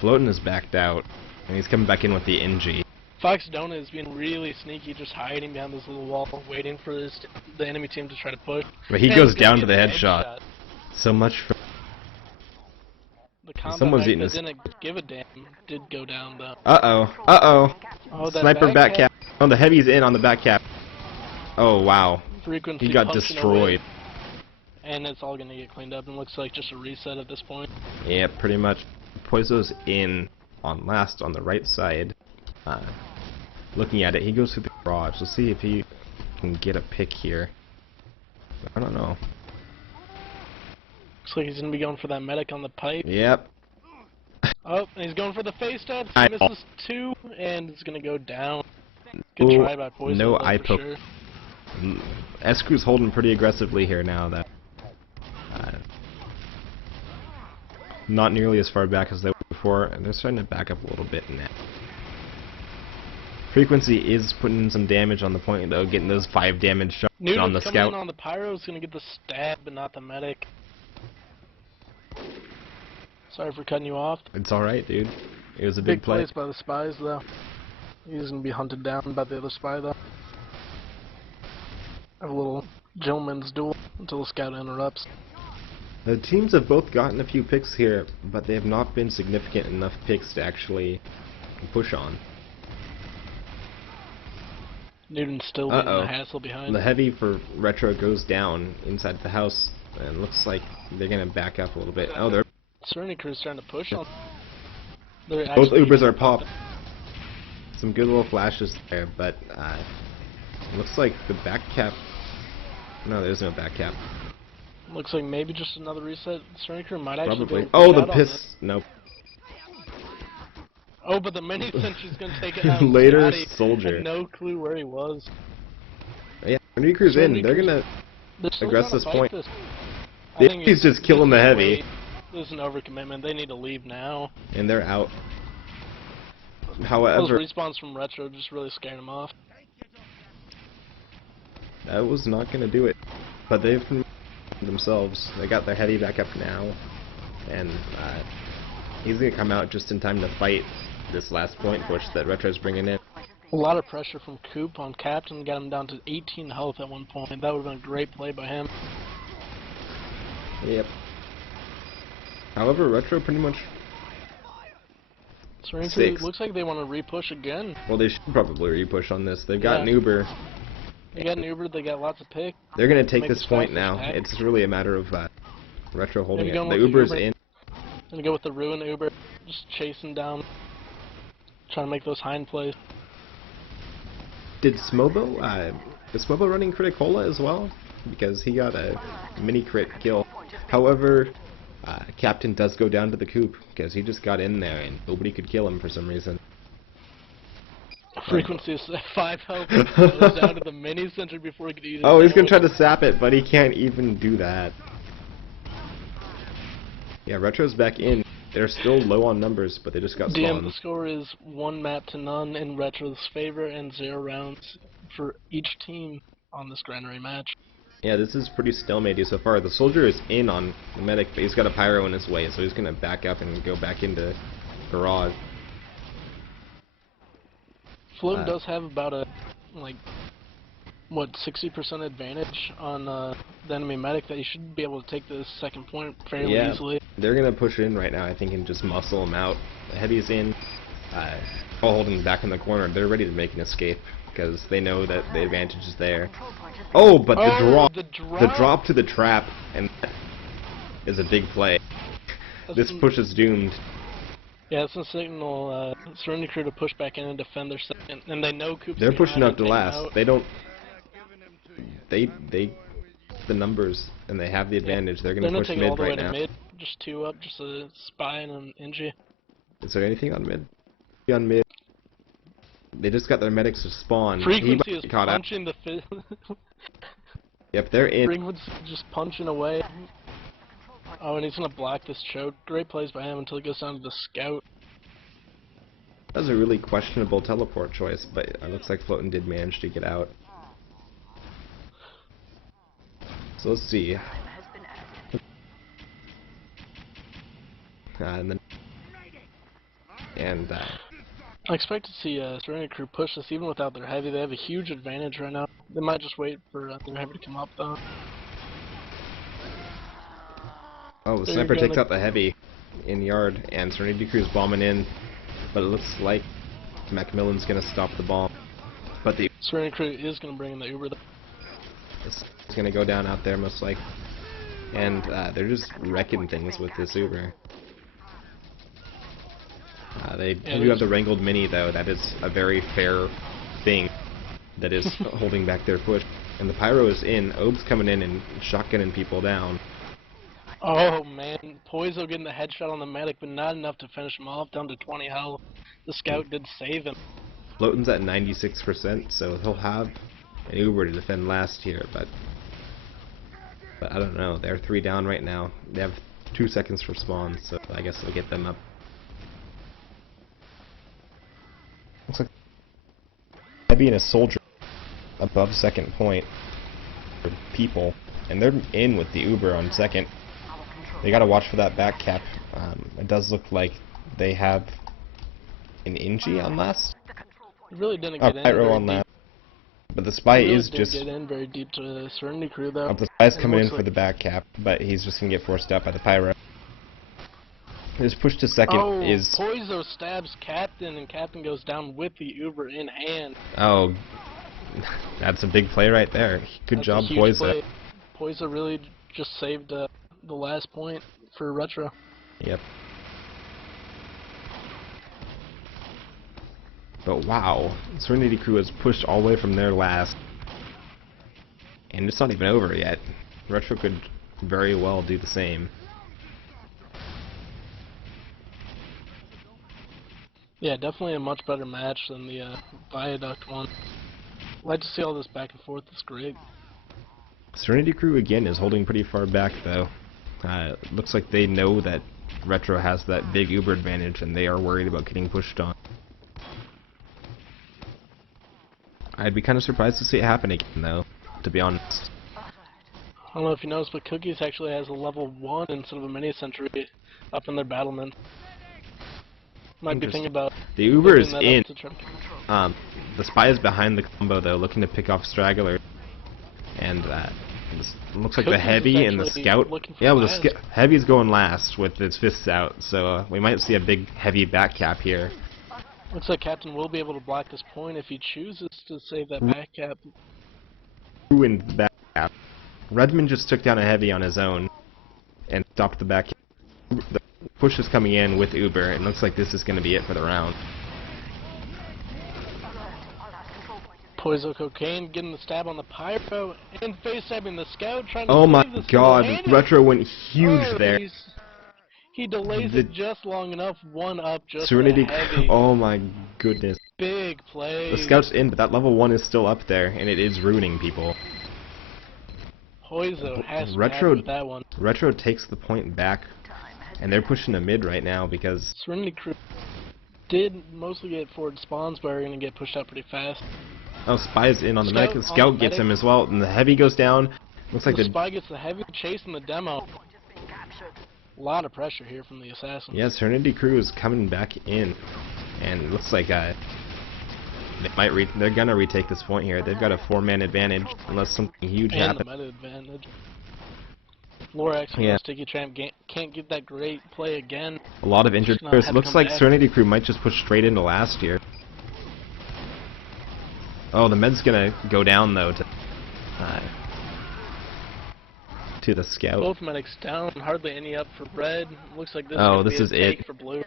Floatin is backed out, and he's coming back in with the NG. Fox Dona is being really sneaky, just hiding behind this little wall, waiting for the enemy team to try to push. But he And goes he's gonna down to the get headshot. So much for... The combat Someone's mech eating that this. didn't give a damn did go down though. Uh-oh. Uh-oh. Oh, that Sniper back cap. cap. Oh, the heavy's in on the back cap. Oh, wow. Frequency He got punching destroyed. away, and it's all going to get cleaned up and looks like just a reset at this point. Yeah, pretty much. Poizo's in on last on the right side. Looking at it, he goes through the garage. Let's see if he can get a pick here. I don't know. Looks like he's going to be going for that medic on the pipe. Yep. Oh, and he's going for the face stab. I- He misses 2, and it's going to go down. Good Ooh, try by Poison. no though, eye for poke. Sure. S-Crew's holding pretty aggressively here now. That not nearly as far back as they were before, and they're starting to back up a little bit now. Frequency is putting in some damage on the point though, getting those 5 damage shots on the coming scout. in on the pyro is going to get the stab, but not the medic. Sorry for cutting you off. It's alright, dude. It was a big play. Plays by the spies, though. He's going to be hunted down by the other spy, though. Have a little gentleman's duel until the scout interrupts. The teams have both gotten a few picks here, but they have not been significant enough picks to actually push on. Newton's still getting the hassle behind. The heavy for Retro goes down inside the house, and looks like they're going to back up a little bit. Oh, they're... Serenity Crew's trying to push on. They're Both actually Ubers are popped. Some good little flashes there, but looks like the back cap... No, there's no back cap. Looks like maybe just another reset. Serenity Crew might actually Probably. be able to Oh, get the out on piss... this. Nope. Oh, but the mini sentry's gonna take it out. Later, Scotty Soldier. had no clue where he was. Yeah, Serenity Crew's in. Serenity They're Crew's- gonna They're still aggress gonna this fight point. this. I The think he's just killing the this is heavy, way- This is an overcommitment. They need to leave now. and they're out. Those However, respawns from Retro just really scared him off. that was not gonna do it. But they've been themselves. They got their heavy back up now, and he's gonna come out just in time to fight this last point push that Retro's bringing in. A lot of pressure from Coop on Captain, got him down to 18 health at one point. That would have been a great play by him. Yep. However, Retro pretty much... Serenity Six. looks like they want to repush again. Well, they should probably re-push on this. They've got an Yeah. Uber. They got an Uber, they got lots of pick. They're gonna take Make this this point fast now. as heck. It's really a matter of Retro holding Maybe it. going The with the Uber's Uber. in. Gonna go with the Ruin Uber, just chasing down, trying to make those hind plays. Is Smobo running Criticola as well? Because he got a mini crit kill. However, Captain does go down to the coop because he just got in there and nobody could kill him for some reason. Frequency is 5 health, goes down to the mini sentry before he could use it. Oh, he's gonna try to sap it, but he can't even do that. Yeah, Retro's back in. They're still low on numbers, but they just got DM, spawned. the score is 1 map to none in Retro's favor and 0 rounds for each team on this Granary match. Yeah, this is pretty stalematy so far. The soldier is in on the medic, but he's got a pyro in his way, so he's gonna back up and go back into garage. Floating does have about a, 60% advantage on the enemy medic that he should be able to take this second point fairly easily. They're gonna push in right now, I think, and just muscle him out. The heavy's in, all holding back in the corner. They're ready to make an escape because they know that the advantage is there. Oh, but the drop to the trap, and that is a big play. This push is doomed. Yeah, it's a signal Serenity Crew to push back in and defend their second, and they know Coop's They're pushing up to take last. out. They don't. They the numbers, and they have the advantage. They're gonna push take it mid all the way right to now. mid, just 2 up, just a spy and an Inji. Is there anything on mid? On mid. They just got their medics to spawn. Frequency He is caught out. punching the Yep, they're in. Frequency just punching away. Oh, and he's gonna block this choke. Great plays by him until he goes down to the scout. That was a really questionable teleport choice, but it looks like Floatin did manage to get out. So let's see. I expect to see Serenity Crew push this even without their heavy. They have a huge advantage right now. They might just wait for their heavy to come up though. Oh, the sniper takes out the heavy in yard, and Serenity Crew's bombing in, but it looks like Macmillan's gonna stop the bomb. But the Serenity Crew is gonna bring in the Uber though. It's gonna go down out there most likely, and they're just wrecking things with this Uber. They do have the wrangled mini though. That is a very fair thing that is holding back their push. And the pyro is in. Obe's coming in and shotgunning people down. Oh man, Poiso getting the headshot on the medic, but not enough to finish him off, down to 20 health. The scout did save him. Floatin's at 96%, so he'll have an Uber to defend last here, but I don't know. They're 3 down right now. They have 2 seconds for spawn, so I guess they'll get them up. Looks like heavy and a soldier above second point for people, and they're in with the Uber on second. They gotta watch for that back cap. It does look like they have an Inji on last. It really didn't get in Pyro very on deep. last. But the spy Really is didn't just. get in very deep to the Serenity Crew though. The spy's coming in looks for like the back cap, but he's just gonna get forced out by the pyro. His push to second is. Poiso stabs Captain, and Captain goes down with the Uber in hand. Oh, that's a big play right there. Good job, Poiso. Poiso really just saved the last point for Retro. Yep. But wow, Serenity Crew has pushed all the way from their last, and it's not even over yet. Retro could very well do the same. Yeah, definitely a much better match than the Viaduct one. Like to see all this back and forth. It's great. Serenity Crew again is holding pretty far back though. Looks like they know that Retro has that big Uber advantage, and they are worried about getting pushed on. I'd be kind of surprised to see it happen again though, to be honest. I don't know if you noticed, but Cookies actually has a level 1 instead of a mini sentry up in their battlement. Might be thinking about the Uber is that in. up to try to The spy is behind the combo though, looking to pick off Straggler, and this looks like the heavy and the scout. Yeah, well, the heavy's going last with its fists out, so we might see a big heavy back cap here. Looks like Captain will be able to block this point if he chooses to save that back cap. ruined that gap. Redmond just took down a heavy on his own and stopped the back. The push is coming in with Uber, and looks like this is going to be it for the round. Poison Cocaine getting the stab on the Pyro and face stabbing the Scout trying to Oh my save the god, single-handed. Retro went huge there. He delays it just long enough, one up just Serenity, heavy. oh my goodness. Big play. The Scout's in, but that level 1 is still up there, and it is ruining people. Poizo has to be happy with that one. Retro takes the point back, and they're pushing a mid right now because Serenity Crew did mostly get forward spawns, but are going to get pushed out pretty fast. oh, Spy's in on the medic. The Scout gets him as well, and the heavy goes down. Looks like the Spy gets the heavy chasing the demo. A lot of pressure here from the Assassins. Yeah, Serenity Crew is coming back in, and it looks like they might they're gonna retake this point here. They've got a 4-man advantage unless something huge happens. And the meta advantage. Lorax and Sticky Tramp can't get that great play again. A lot of injured players. Looks like Serenity Crew might just push straight into last year. Oh, the med's gonna go down though to the Scout. Both medics down, hardly any up for red. Looks like this is it for blue.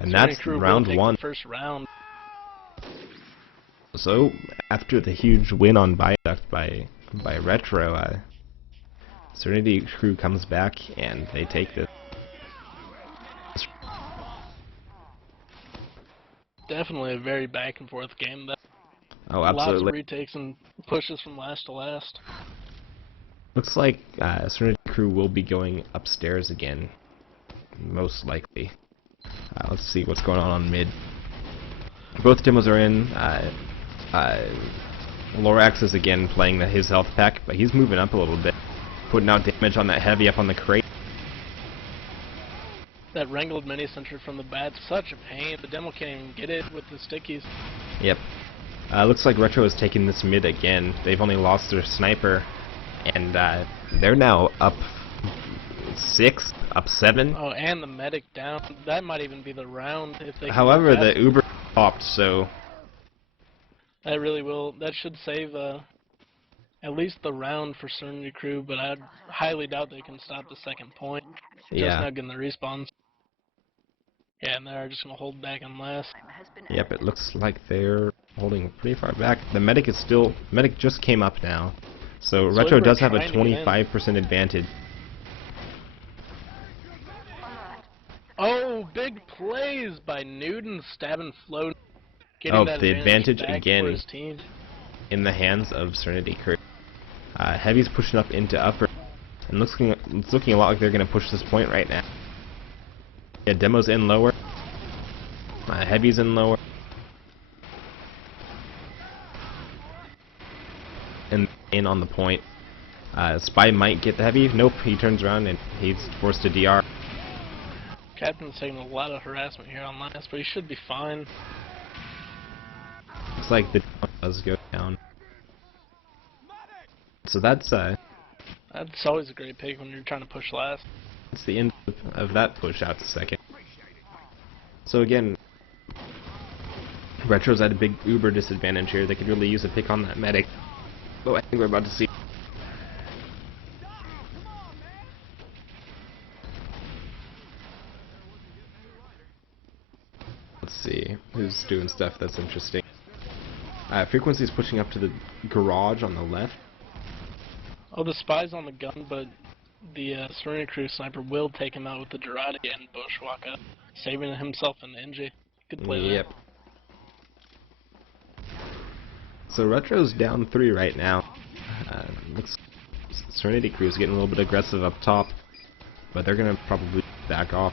And that's round 1. First round. So after the huge win on Viaduct by Retro, Serenity Crew comes back and they take this. Definitely a very back and forth game. Oh, absolutely. Lots of retakes and pushes from last to last. Looks like Serenity Crew will be going upstairs again, most likely. Let's see what's going on mid. Both demos are in. Lorax is again playing his health pack, but he's moving up a little bit, putting out damage on that heavy up on the crate. That wrangled mini sentry from the bat, such a pain. The demo can't even get it with the stickies. Yep. Looks like Retro is taking this mid again. They've only lost their sniper, and they're now up 6, up 7. Oh, and the medic down. That might even be the round if they. However, the Uber popped, so that really will. That should save at least the round for Serenity Crew, but I highly doubt they can stop the second point. Just now getting the respawns. Yeah, and they're just gonna hold back on last. Yep, it looks like they're holding pretty far back. The medic just came up now. So Retro does have a 25% advantage. Oh, big plays by Newton, stabbing Flo. Oh, the advantage again in the hands of Serenity Crew. Heavy's pushing up into upper, and it's looking a lot like they're going to push this point right now. Yeah, Demo's in lower. Heavy's in lower. And in on the point. Spy might get the heavy. Nope, he turns around and he's forced to DR. Captain's taking a lot of harassment here on last, but he should be fine. Looks like the does go down. So that's always a great pick when you're trying to push last. That's the end of that push out to second. So again, Retro's at a big Uber disadvantage here. They could really use a pick on that medic. Oh, I think we're about to see. Let's see who's doing stuff that's interesting. Frequency's pushing up to the garage on the left. Oh, the Spy's on the gun, but the Serenity Crew sniper will take him out with the Girardi and Bushwalker, saving himself an NG. Good play there. Yep. So Retro's down 3 right now. Looks Serenity Crew's getting a little bit aggressive up top, but they're gonna probably back off.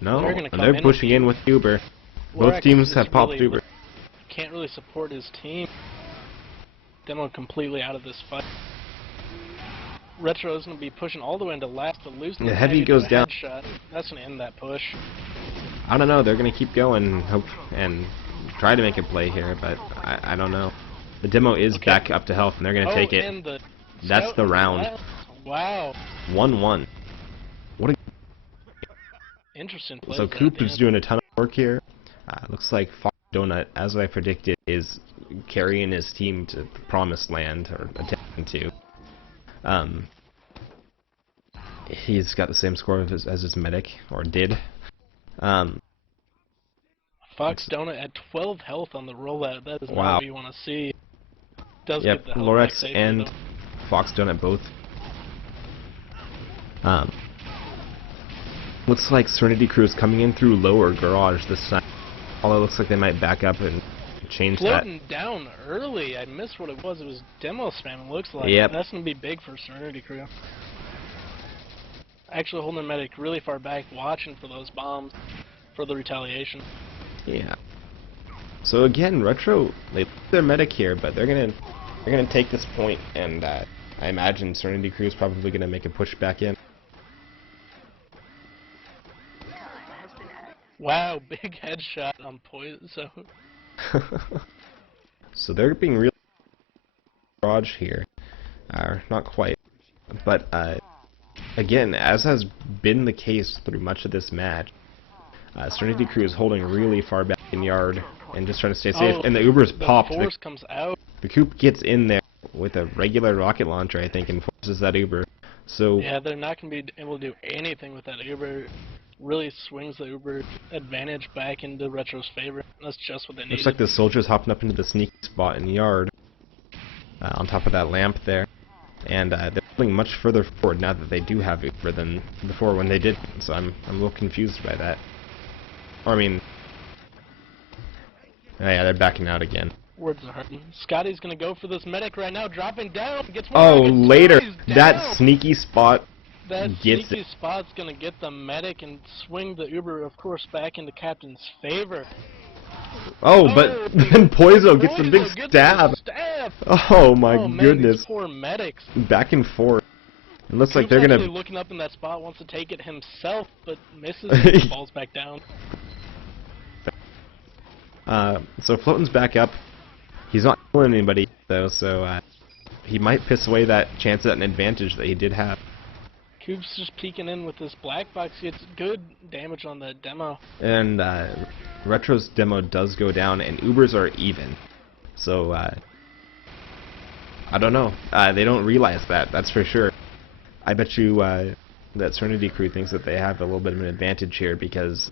No, they're pushing in with Uber. Both teams have popped Uber. Can't really support his team. Demo completely out of this fight. Retro is going to be pushing all the way into last, but losing the heavy goes down. Headshot. That's going to end that push. I don't know. They're going to keep going and hope and try to make a play here, but I don't know. The demo is back up to health, and they're going to take it. That's the round. Wow. 1-1. What a interesting play. So Coop is doing a ton of work here. Looks like Donut, as I predicted, is carrying his team to the promised land, or attempting to. He's got the same score as his medic, or did. Fox Donut at 12 health on the rollout. That is not wow. what you want to see. Does Yep, get the health back Lorex safely, and though. Fox Donut both. Looks like Serenity Crew is coming in through lower garage this time. Although it looks like they might back up and change Floating down early. I missed what it was. It was demo spam, it looks like. Yep. That's going to be big for Serenity Crew. Actually holding their medic really far back, watching for those bombs, for the retaliation. Yeah. So again, Retro, they put their medic here, but they're gonna take this point, and I imagine Serenity Crew is probably gonna make a push back in. Wow, big headshot on Poison. So they're being real garage here, not quite, but again, as has been the case through much of this match, Serenity Crew is holding really far back in yard and just trying to stay safe. And the Uber's popped. The force comes out. The Coop gets in there with a regular rocket launcher, I think, and forces that Uber. So yeah, they're not going to be able to do anything with that Uber. Really swings the Uber advantage back into Retro's favor. That's just what they need. Looks like the soldiers hopping up into the sneaky spot in yard, on top of that lamp there. And they're moving much further forward now that they do have Uber than before when they didn't. So I'm a little confused by that. Or, I mean, oh, yeah, they're backing out again. Words are hurting. Scotty's gonna go for this medic right now, dropping down. Gets one later, down. that sneaky spot that gets sneaky it. spot's gonna get the medic and swing the Uber, of course, back into Captain's favor. Oh, but then Poizo gets a big stab. Oh my goodness. These poor medics. Back and forth. It looks like Coop's they're gonna. looking up in that spot, wants to take it himself, but misses and falls back down. So Floatin's back up. He's not killing anybody though, so he might piss away that chance at an advantage that he did have. Coop's just peeking in with this black box. He gets good damage on the demo. And Retro's demo does go down, and Ubers are even. So I don't know. They don't realize that. That's for sure. I bet you that Serenity Crew thinks that they have a little bit of an advantage here because,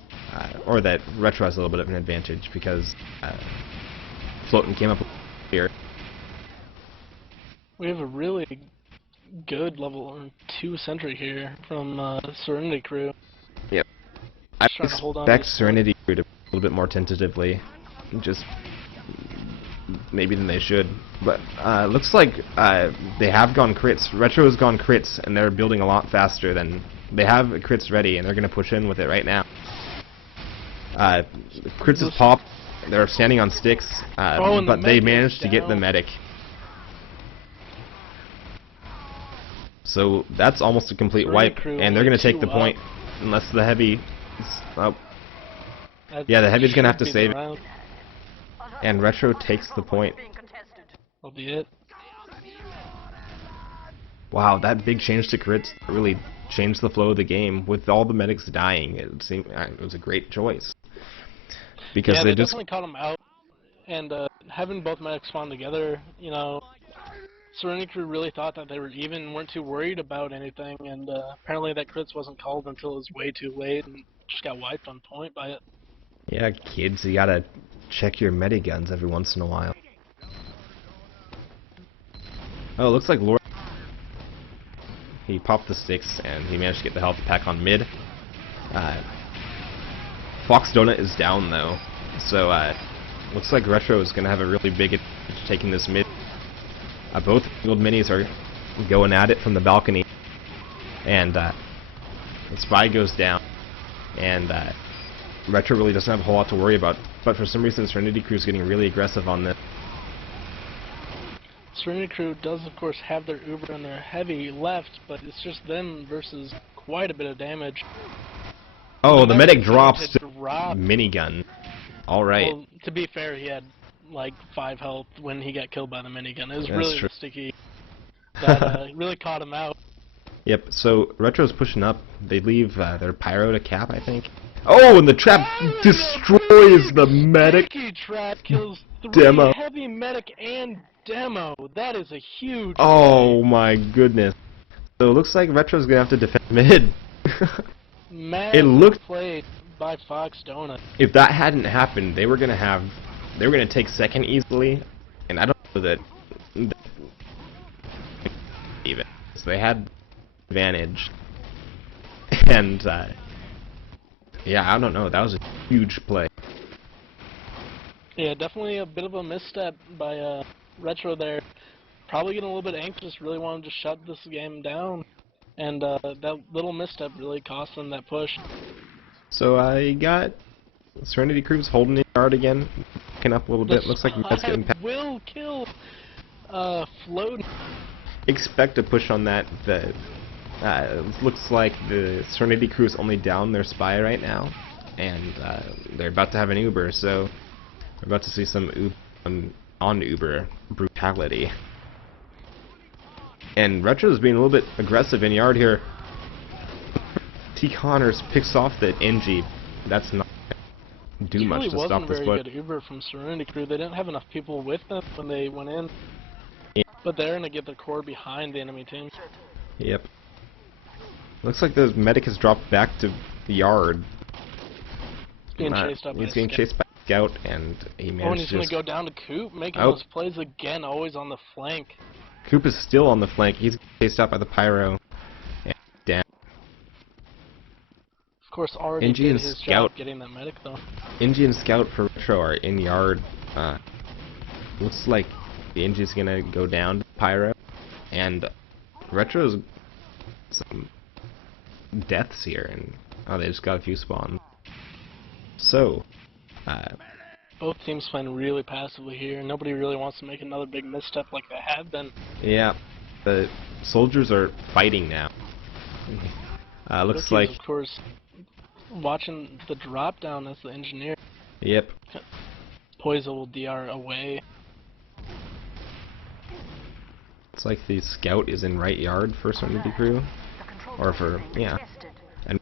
or that Retro has a little bit of an advantage because Floatin came up here. We have a really good level 2 sentry here from Serenity Crew. Yep. I expect Serenity Crew to a little bit more tentatively, just maybe than they should. But looks like they have gone crits. Retro has gone crits, and they're building a lot faster than they have crits ready, and they're going to push in with it right now. Crits is popped. They're standing on sticks, but they managed to get the medic. So that's almost a complete wipe, and they're going to take the point, unless the heavy... Oh. Yeah, the heavy's going to have to save it. And Retro takes the point. That'll be it. Wow, that big change to crits really changed the flow of the game. With all the medics dying, it seemed it was a great choice. Because yeah, they just definitely caught them out, and having both medics spawn together, you know, Serenity Crew really thought that they were even, weren't too worried about anything, and apparently that crits wasn't called until it was way too late, and just got wiped on point by it. Yeah, kids, you gotta check your mediguns every once in a while. Oh, it looks like Lord. He popped the sticks, and he managed to get the health pack on mid. Fox Donut is down though, so looks like Retro is going to have a really big advantage taking this mid. Both field minis are going at it from the balcony, and the spy goes down, and Retro really doesn't have a whole lot to worry about, but for some reason Serenity Crew is getting really aggressive on this. Serenity Crew does of course have their Uber and their heavy left, but it's just them versus quite a bit of damage. Oh, the medic drops minigun. Alright. Well, to be fair, he had like 5 health when he got killed by the minigun. It was That's really true. sticky. That really caught him out. Yep, so Retro's pushing up. They leave their Pyro to cap, I think. Oh, and the trap destroys the medic. Sticky trap kills 3 Demo. heavy medic and demo. That is a huge Oh my goodness. So it looks like Retro's gonna have to defend mid. massive looked- play by Fox Donut. If that hadn't happened, they were gonna take second easily, and I don't know that even. So they had advantage, and yeah, I don't know. That was a huge play. Yeah, definitely a bit of a misstep by Retro there. Probably getting a little bit anxious, really wanted to shut this game down. And that little misstep really cost them that push. So I got Serenity Cruise holding the yard again, picking up a little bit. Looks like you guys getting past. Will kill Float. Expect a push on that. Looks like the Serenity Crew is only down their spy right now, and they're about to have an Uber, so we're about to see some on Uber brutality. And Retro's being a little bit aggressive in yard here. T. Connors picks off the NG. That's not gonna do much to stop this It really wasn't push. very good Uber from Serenity Crew. They didn't have enough people with them when they went in. Yeah. But they're going to get the core behind the enemy team. Yep. Looks like the medic has dropped back to the yard. Being chased up by He's getting chased by a scout, and he managed and he's to going just... to go down to Coop, making Oh. those plays again, always on the flank. Coop is still on the flank. He's chased out by the pyro. And damn. Of course, already NG did and his Scout. job getting that medic, though. NG and Scout for Retro are in yard. Looks like the NG's gonna go down to pyro, and Retro's some deaths here, and oh, they just got a few spawns. So, Both teams playing really passively here. Nobody really wants to make another big misstep like they have been. yeah, the soldiers are fighting now. Looks Rookies, like, of course, watching the drop down as the engineer. yep. Poison will DR away. It's like the scout is in right yard for Serenity Crew, or for, yeah. And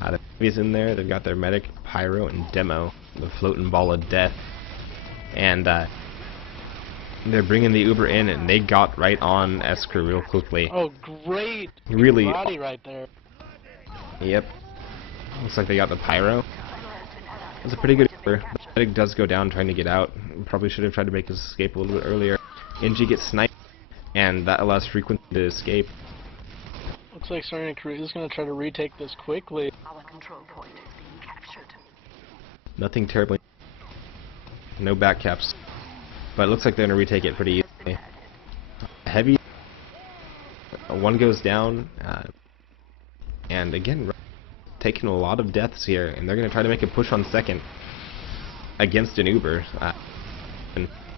the heavy's in there. They've got their medic, pyro, and demo, the floating ball of death, and they're bringing the Uber in, and they got right on S-Crew real quickly. Oh, great! Really? Body right there. Yep. Looks like they got the pyro. That's a pretty good Uber. The medic does go down trying to get out. Probably should have tried to make his escape a little bit earlier. NG gets sniped, and that allows Frequency to escape. Looks like Serenity Crew is going to try to retake this quickly. Our control point is being captured. Nothing terribly. No backcaps. But it looks like they're going to retake it pretty easily. Heavy. One goes down. And again, taking a lot of deaths here. And they're going to try to make a push on second against an Uber.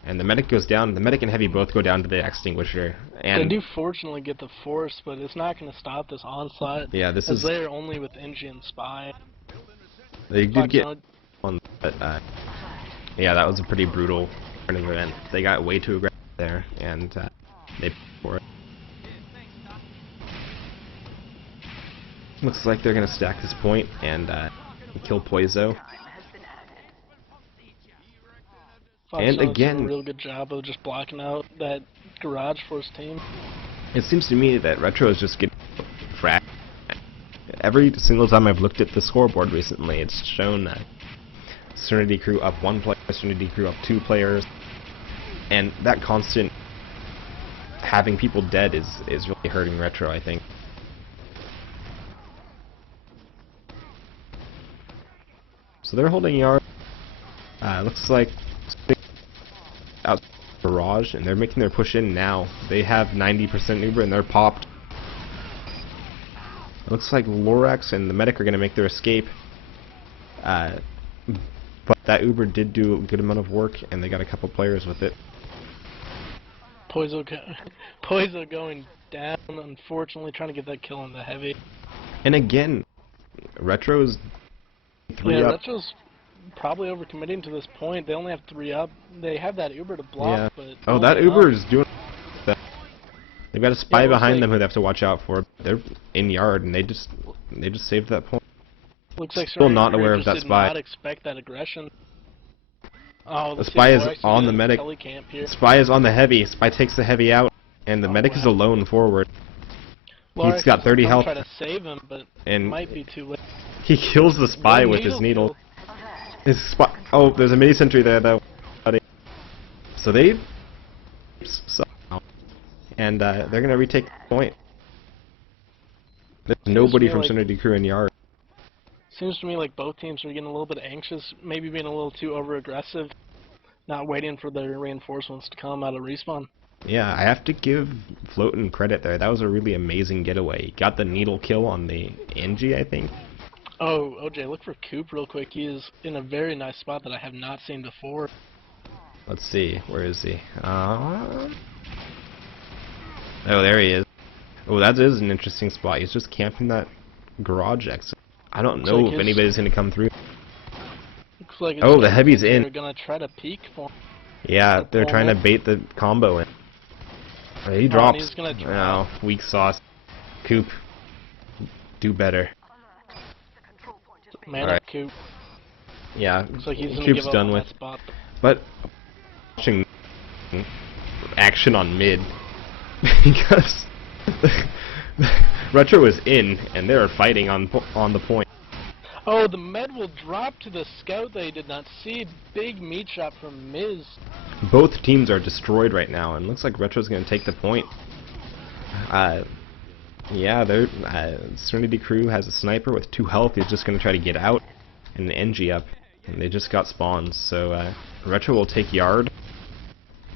And the medic goes down. The medic and heavy both go down to the extinguisher. And they do fortunately get the force, but it's not going to stop this onslaught. yeah, this as is. they're only with NG and Spy. They did Fox get Donut- on, but yeah, that was a pretty brutal turn of events. They got way too aggressive there, and they paid for it. Looks like they're gonna stack this point and kill Poizo. Fox And Donut's doing again- a real good job of just blocking out that garage force team. It seems to me that Retro is just getting fracked. Every single time I've looked at the scoreboard recently, it's shown that Serenity Crew up 1 player, Serenity Crew up 2 players, and that constant having people dead is really hurting Retro, I think. So they're holding yard. Looks like out barrage, and they're making their push in now. They have 90% Uber, and they're popped. It looks like Lorax and the medic are going to make their escape. But that Uber did do a good amount of work, and they got a couple players with it. Poizo going down, unfortunately, trying to get that kill on the heavy. And again, Retro's 3 Yeah, up. Retro's probably overcommitting to this point. They only have 3 up. They have that Uber to block, Yeah. but... Oh, that Uber is doing that. They've got a spy Yeah, it looks behind like- them who they have to watch out for. They're in yard, and they just they just saved that point. Looks like Still not Serenity aware Crew of just that did spy. not expect that aggression. Oh, The let's see spy if is Lorax can on get the in medic. telecamp here. Spy is on the heavy. Spy takes the heavy out, and the Oh, medic is wow. alone forward. Lorax He's got is 30 gonna health, try to save him, but it and might be too late. he kills the spy One with his needle. kill. His spy. Oh, there's a mini sentry there though. So they somehow, and they're gonna retake the point. There's nobody from like, Serenity Crew in yard. Seems to me like both teams are getting a little bit anxious, maybe being a little too over-aggressive, not waiting for their reinforcements to come out of respawn. Yeah, I have to give Floatin credit there. That was a really amazing getaway. He got the needle kill on the NG, I think. Oh, OJ, look for Coop real quick. He is in a very nice spot that I have not seen before. Let's see, where is he? Oh, there he is. Oh, that is an interesting spot. He's just camping that garage exit. I don't know like if anybody's gonna come through. Looks like Oh, the heavy's They're in. gonna try to peek for him. Yeah, they're trying to in. bait the combo in. He and drops. he's gonna drop. Oh, weak sauce. Coop, do better. Man Alright. up, Coop. Yeah, Looks like he's gonna Coop's give up done on with. that spot. But watching action on mid because Retro is in and they're fighting on the point. Oh, the med will drop to the scout they did not see. Big meat shot from Miz. Both teams are destroyed right now, and looks like Retro's going to take the point. Yeah, they're Serenity Crew has a sniper with 2 health. He's just going to try to get out, and the NG up, and they just got spawns. So Retro will take yard,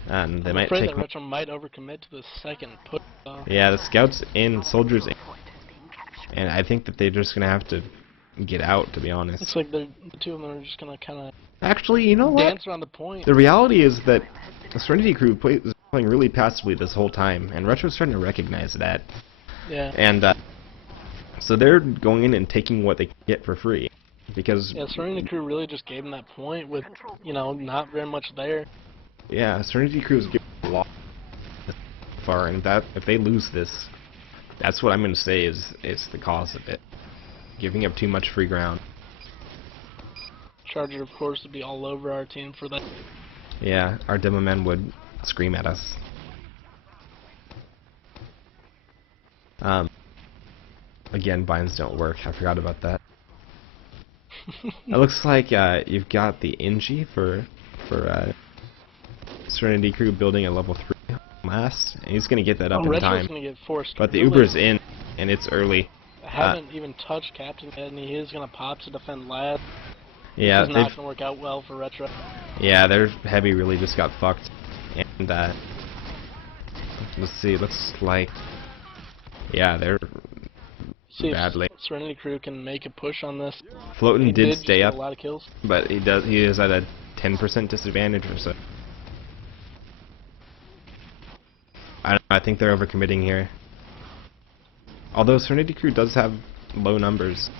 and they I'm might afraid take. that Retro might overcommit to the second push. Yeah, the scouts in, soldiers in, and I think that they're just going to have to get out. To be honest. Looks like the two of them are just gonna kind of Actually, you know what? dance around the point. The reality is that the Serenity Crew is playing really passively this whole time, and Retro's starting to recognize that. Yeah. And so they're going in and taking what they can get for free, because Yeah, Serenity Crew really just gave them that point with, you know, not very much there. yeah, Serenity Crew is giving a lot far, and that if they lose this, that's what I'm going to say is the cause of it. Giving up too much free ground. Charger, of course, would be all over our team for that. Yeah, our demo men would scream at us. Again, binds don't work. I forgot about that. It looks like you've got the NG for Serenity Crew building a level 3 last, and he's gonna get that up in Retro's time. gonna get forced. But the really Uber's in, and it's early. haven't even touched Captain yet, and he is gonna pop to defend last. Yeah, This is not gonna work out well for Retro. yeah, their heavy really just got fucked. And let's see, it looks like yeah, they're See badly. if Serenity Crew can make a push on this. Floatin He did just stay get up, a lot of kills. but he is at a 10% disadvantage or so. I think they're overcommitting here. Although Serenity Crew does have low numbers.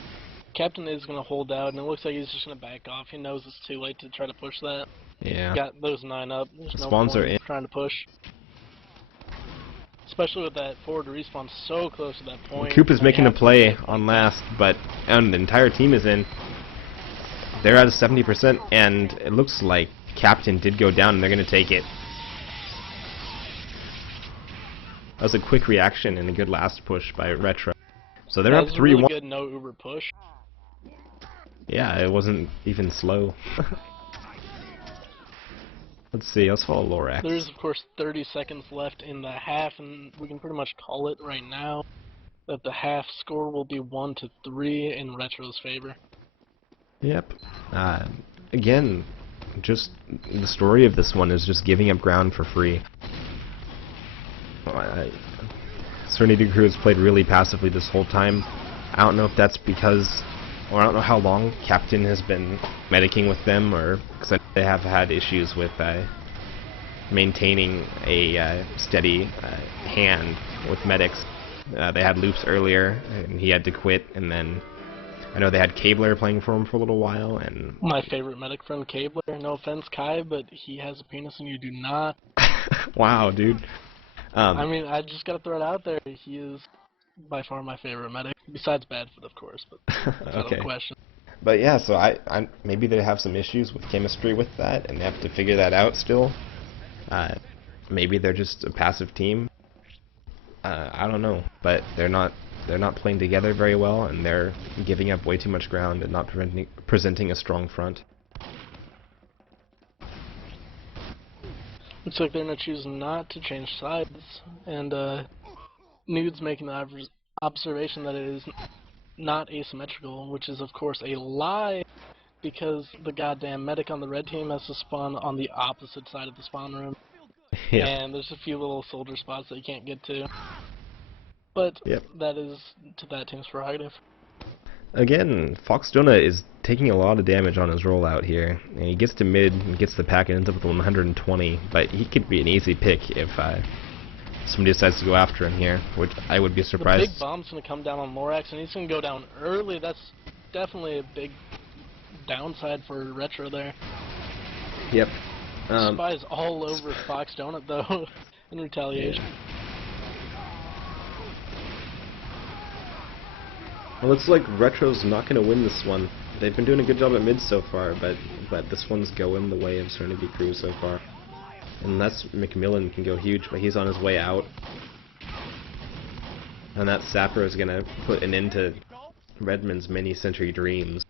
Captain is gonna hold out, and it looks like he's just gonna back off. He knows it's too late to try to push that. Yeah. Got those 9 up. There's no Spawns point are in. trying to push. Especially with that forward respawn so close to that point. Coop is They making a have to play make on it. last, but the entire team is in. They're at a 70%, and it looks like Captain did go down, and they're going to take it. That was a quick reaction and a good last push by Retro. So they're That up was a 3-1. really good no Uber push. Yeah, it wasn't even slow. Let's see, let's follow Lorax. There's of course 30 seconds left in the half, and we can pretty much call it right now that the half score will be 1-3 in Retro's favor. Yep. Again, just the story of this one is just giving up ground for free. Serenity Crew has played really passively this whole time. I don't know if that's because, or I don't know how long Captain has been medicing with them, or because they have had issues with maintaining a steady hand with medics. They had Loops earlier, and he had to quit, and then I know they had Cabler playing for him for a little while, and My favorite medic friend, Cabler. No offense, Kai, but he has a penis and you do not. wow, dude. I mean, I just gotta throw it out there. He is by far my favorite medic, besides Badfoot, of course, but that's out of the question. But yeah, so I maybe they have some issues with chemistry with that, and they have to figure that out still. Maybe they're just a passive team. I don't know, but they're not playing together very well, and they're giving up way too much ground and not presenting a strong front. Looks like they're going to choose not to change sides, and Nude's making the observation that it is not asymmetrical, which is of course a lie, because the goddamn medic on the red team has to spawn on the opposite side of the spawn room. Yeah. And there's a few little soldier spots that you can't get to. But that is to that team's prerogative. Again, Fox Jonah is taking a lot of damage on his rollout here. And he gets to mid and gets the pack and ends up with 120, but he could be an easy pick if somebody decides to go after him here, which I would be surprised. The big bomb's going to come down on Lorax, and he's going to go down early. That's definitely a big downside for Retro there. Yep. Spy's all over Fox Donut, though, in retaliation. Yeah. Well, looks like Retro's not going to win this one. They've been doing a good job at mid so far, but this one's going the way of Serenity Crew so far. Unless McMillan can go huge, but he's on his way out. And that Sapper is going to put an end to Redmond's mini-century dreams.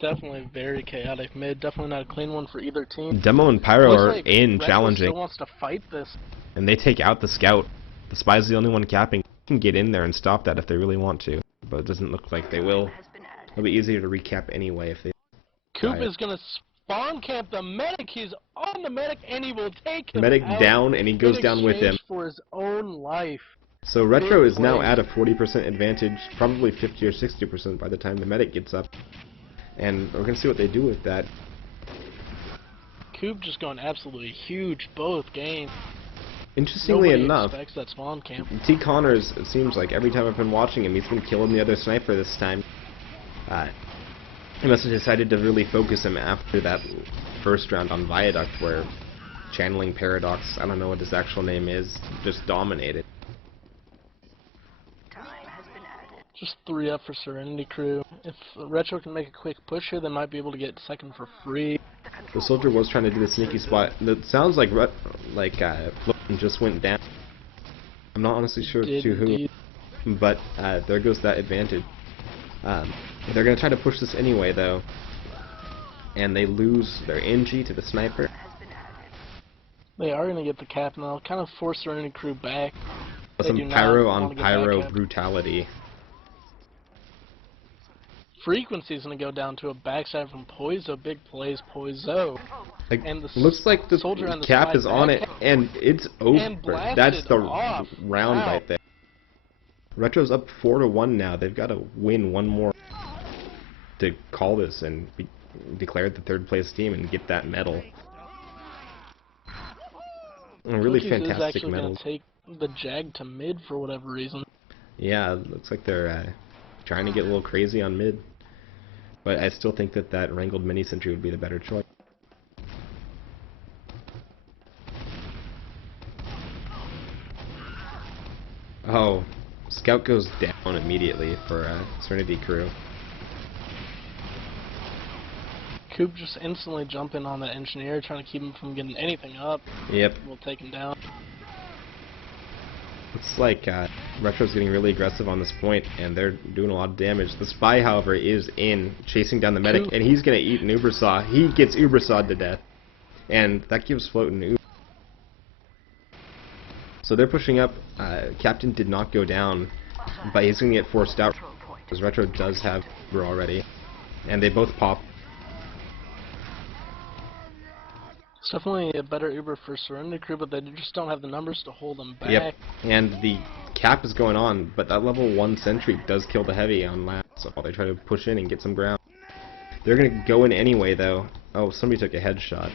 Definitely very chaotic mid. Definitely not a clean one for either team. Demo and Pyro are like in Retro challenging. Still wants to fight this. And they take out the scout. The Spy's the only one capping. They can get in there and stop that if they really want to, but it doesn't look like they will. It'll be easier to recap anyway if they. Coop is gonna spawn camp the medic. He's on the medic, and he will take him medic out down, and he goes down with him for his own life. So Retro is now at a 40% advantage, probably 50 or 60% by the time the medic gets up. And we're gonna see what they do with that. Coop just going absolutely huge both games. Interestingly enough, that spawn camp. T. Connors, it seems like every time I've been watching him, he's been killing the other sniper this time. He must have decided to really focus him after that first round on Viaduct, where Channeling Paradox, I don't know what his actual name is, just dominated. Just 3 up for Serenity Crew. If Retro can make a quick push here, they might be able to get second for free. The soldier was trying to do the sneaky spot. It sounds like Floatin just went down. I'm not honestly sure to who, but there goes that advantage. They're going to try to push this anyway, though, and they lose their NG to the sniper. They are going to get the cap, and they'll kind of force Serenity Crew back. Some pyro on pyro brutality. Frequency's going to go down to a backside from Poizo. Big plays Poizo. And looks like the soldier on the cap is on it, and it's over. That's the round right there. Retro's up 4-1 now. They've got to win one more to call this and be declared the third place team and get that medal. A really fantastic medal. Take the Jag to mid for whatever reason. Yeah, looks like they're trying to get a little crazy on mid. But I still think that Wrangled Mini Sentry would be the better choice. Oh, Scout goes down immediately for Serenity Crew. Coop just instantly jumping on the engineer, trying to keep him from getting anything up. Yep. We'll take him down. Looks like Retro's getting really aggressive on this point, and they're doing a lot of damage. The Spy, however, is in, chasing down the medic, and he's going to eat an Ubersaw. He gets Ubersawed to death, and that gives Floatin Uber. So they're pushing up. Captain did not go down, but he's going to get forced out, because Retro does have Uber already, and they both pop. It's definitely a better Uber for Serenity Crew, but they just don't have the numbers to hold them back. Yep, and the cap is going on, but that level 1 sentry does kill the heavy on last, so they try to push in and get some ground. They're going to go in anyway, though. Oh, somebody took a headshot.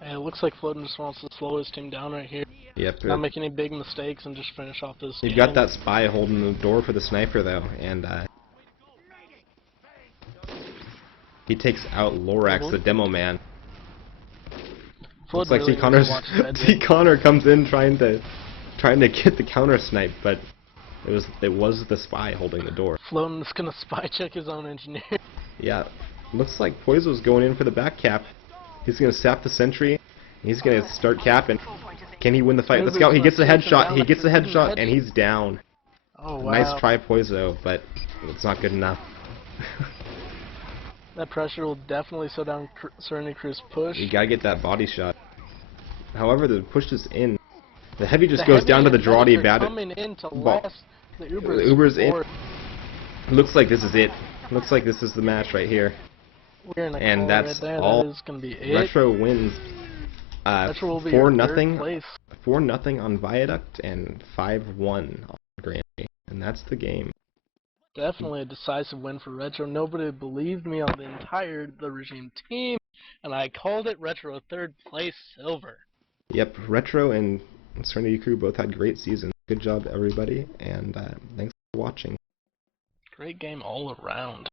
And it looks like Floatin just wants to slow his team down right here. Yep. Not make any big mistakes and just finish off this game. You've got that Spy holding the door for the sniper, though, and he takes out Lorax, the demo man. Flood Looks like really T. Connor comes in trying to trying to get the counter snipe, but it was the spy holding the door. Floatin's gonna spy check his own engineer. Yeah, looks like Poiso's going in for the back cap. He's gonna sap the sentry. He's gonna start capping. Can he win the fight? Let's go. He gets a headshot. He gets a headshot, and he's down. Oh wow. Nice try, Poiso, but it's not good enough. That pressure will definitely slow down Serenity Crew's push. You gotta get that body shot. However, the push is in. The heavy just goes down to the Drawdy coming in to last. The Uber's in. Looks like this is it. Looks like this is the match right here. We're in a And that's right there. all. That is gonna be it. Retro wins. Retro will be 4-0. 4-0 on Viaduct and 5-1 on Granby, and that's the game. Definitely a decisive win for Retro. Nobody believed me on the regime team, and I called it Retro 3rd place silver. Yep, Retro and Serenity Crew both had great seasons. Good job, everybody, and thanks for watching. Great game all around.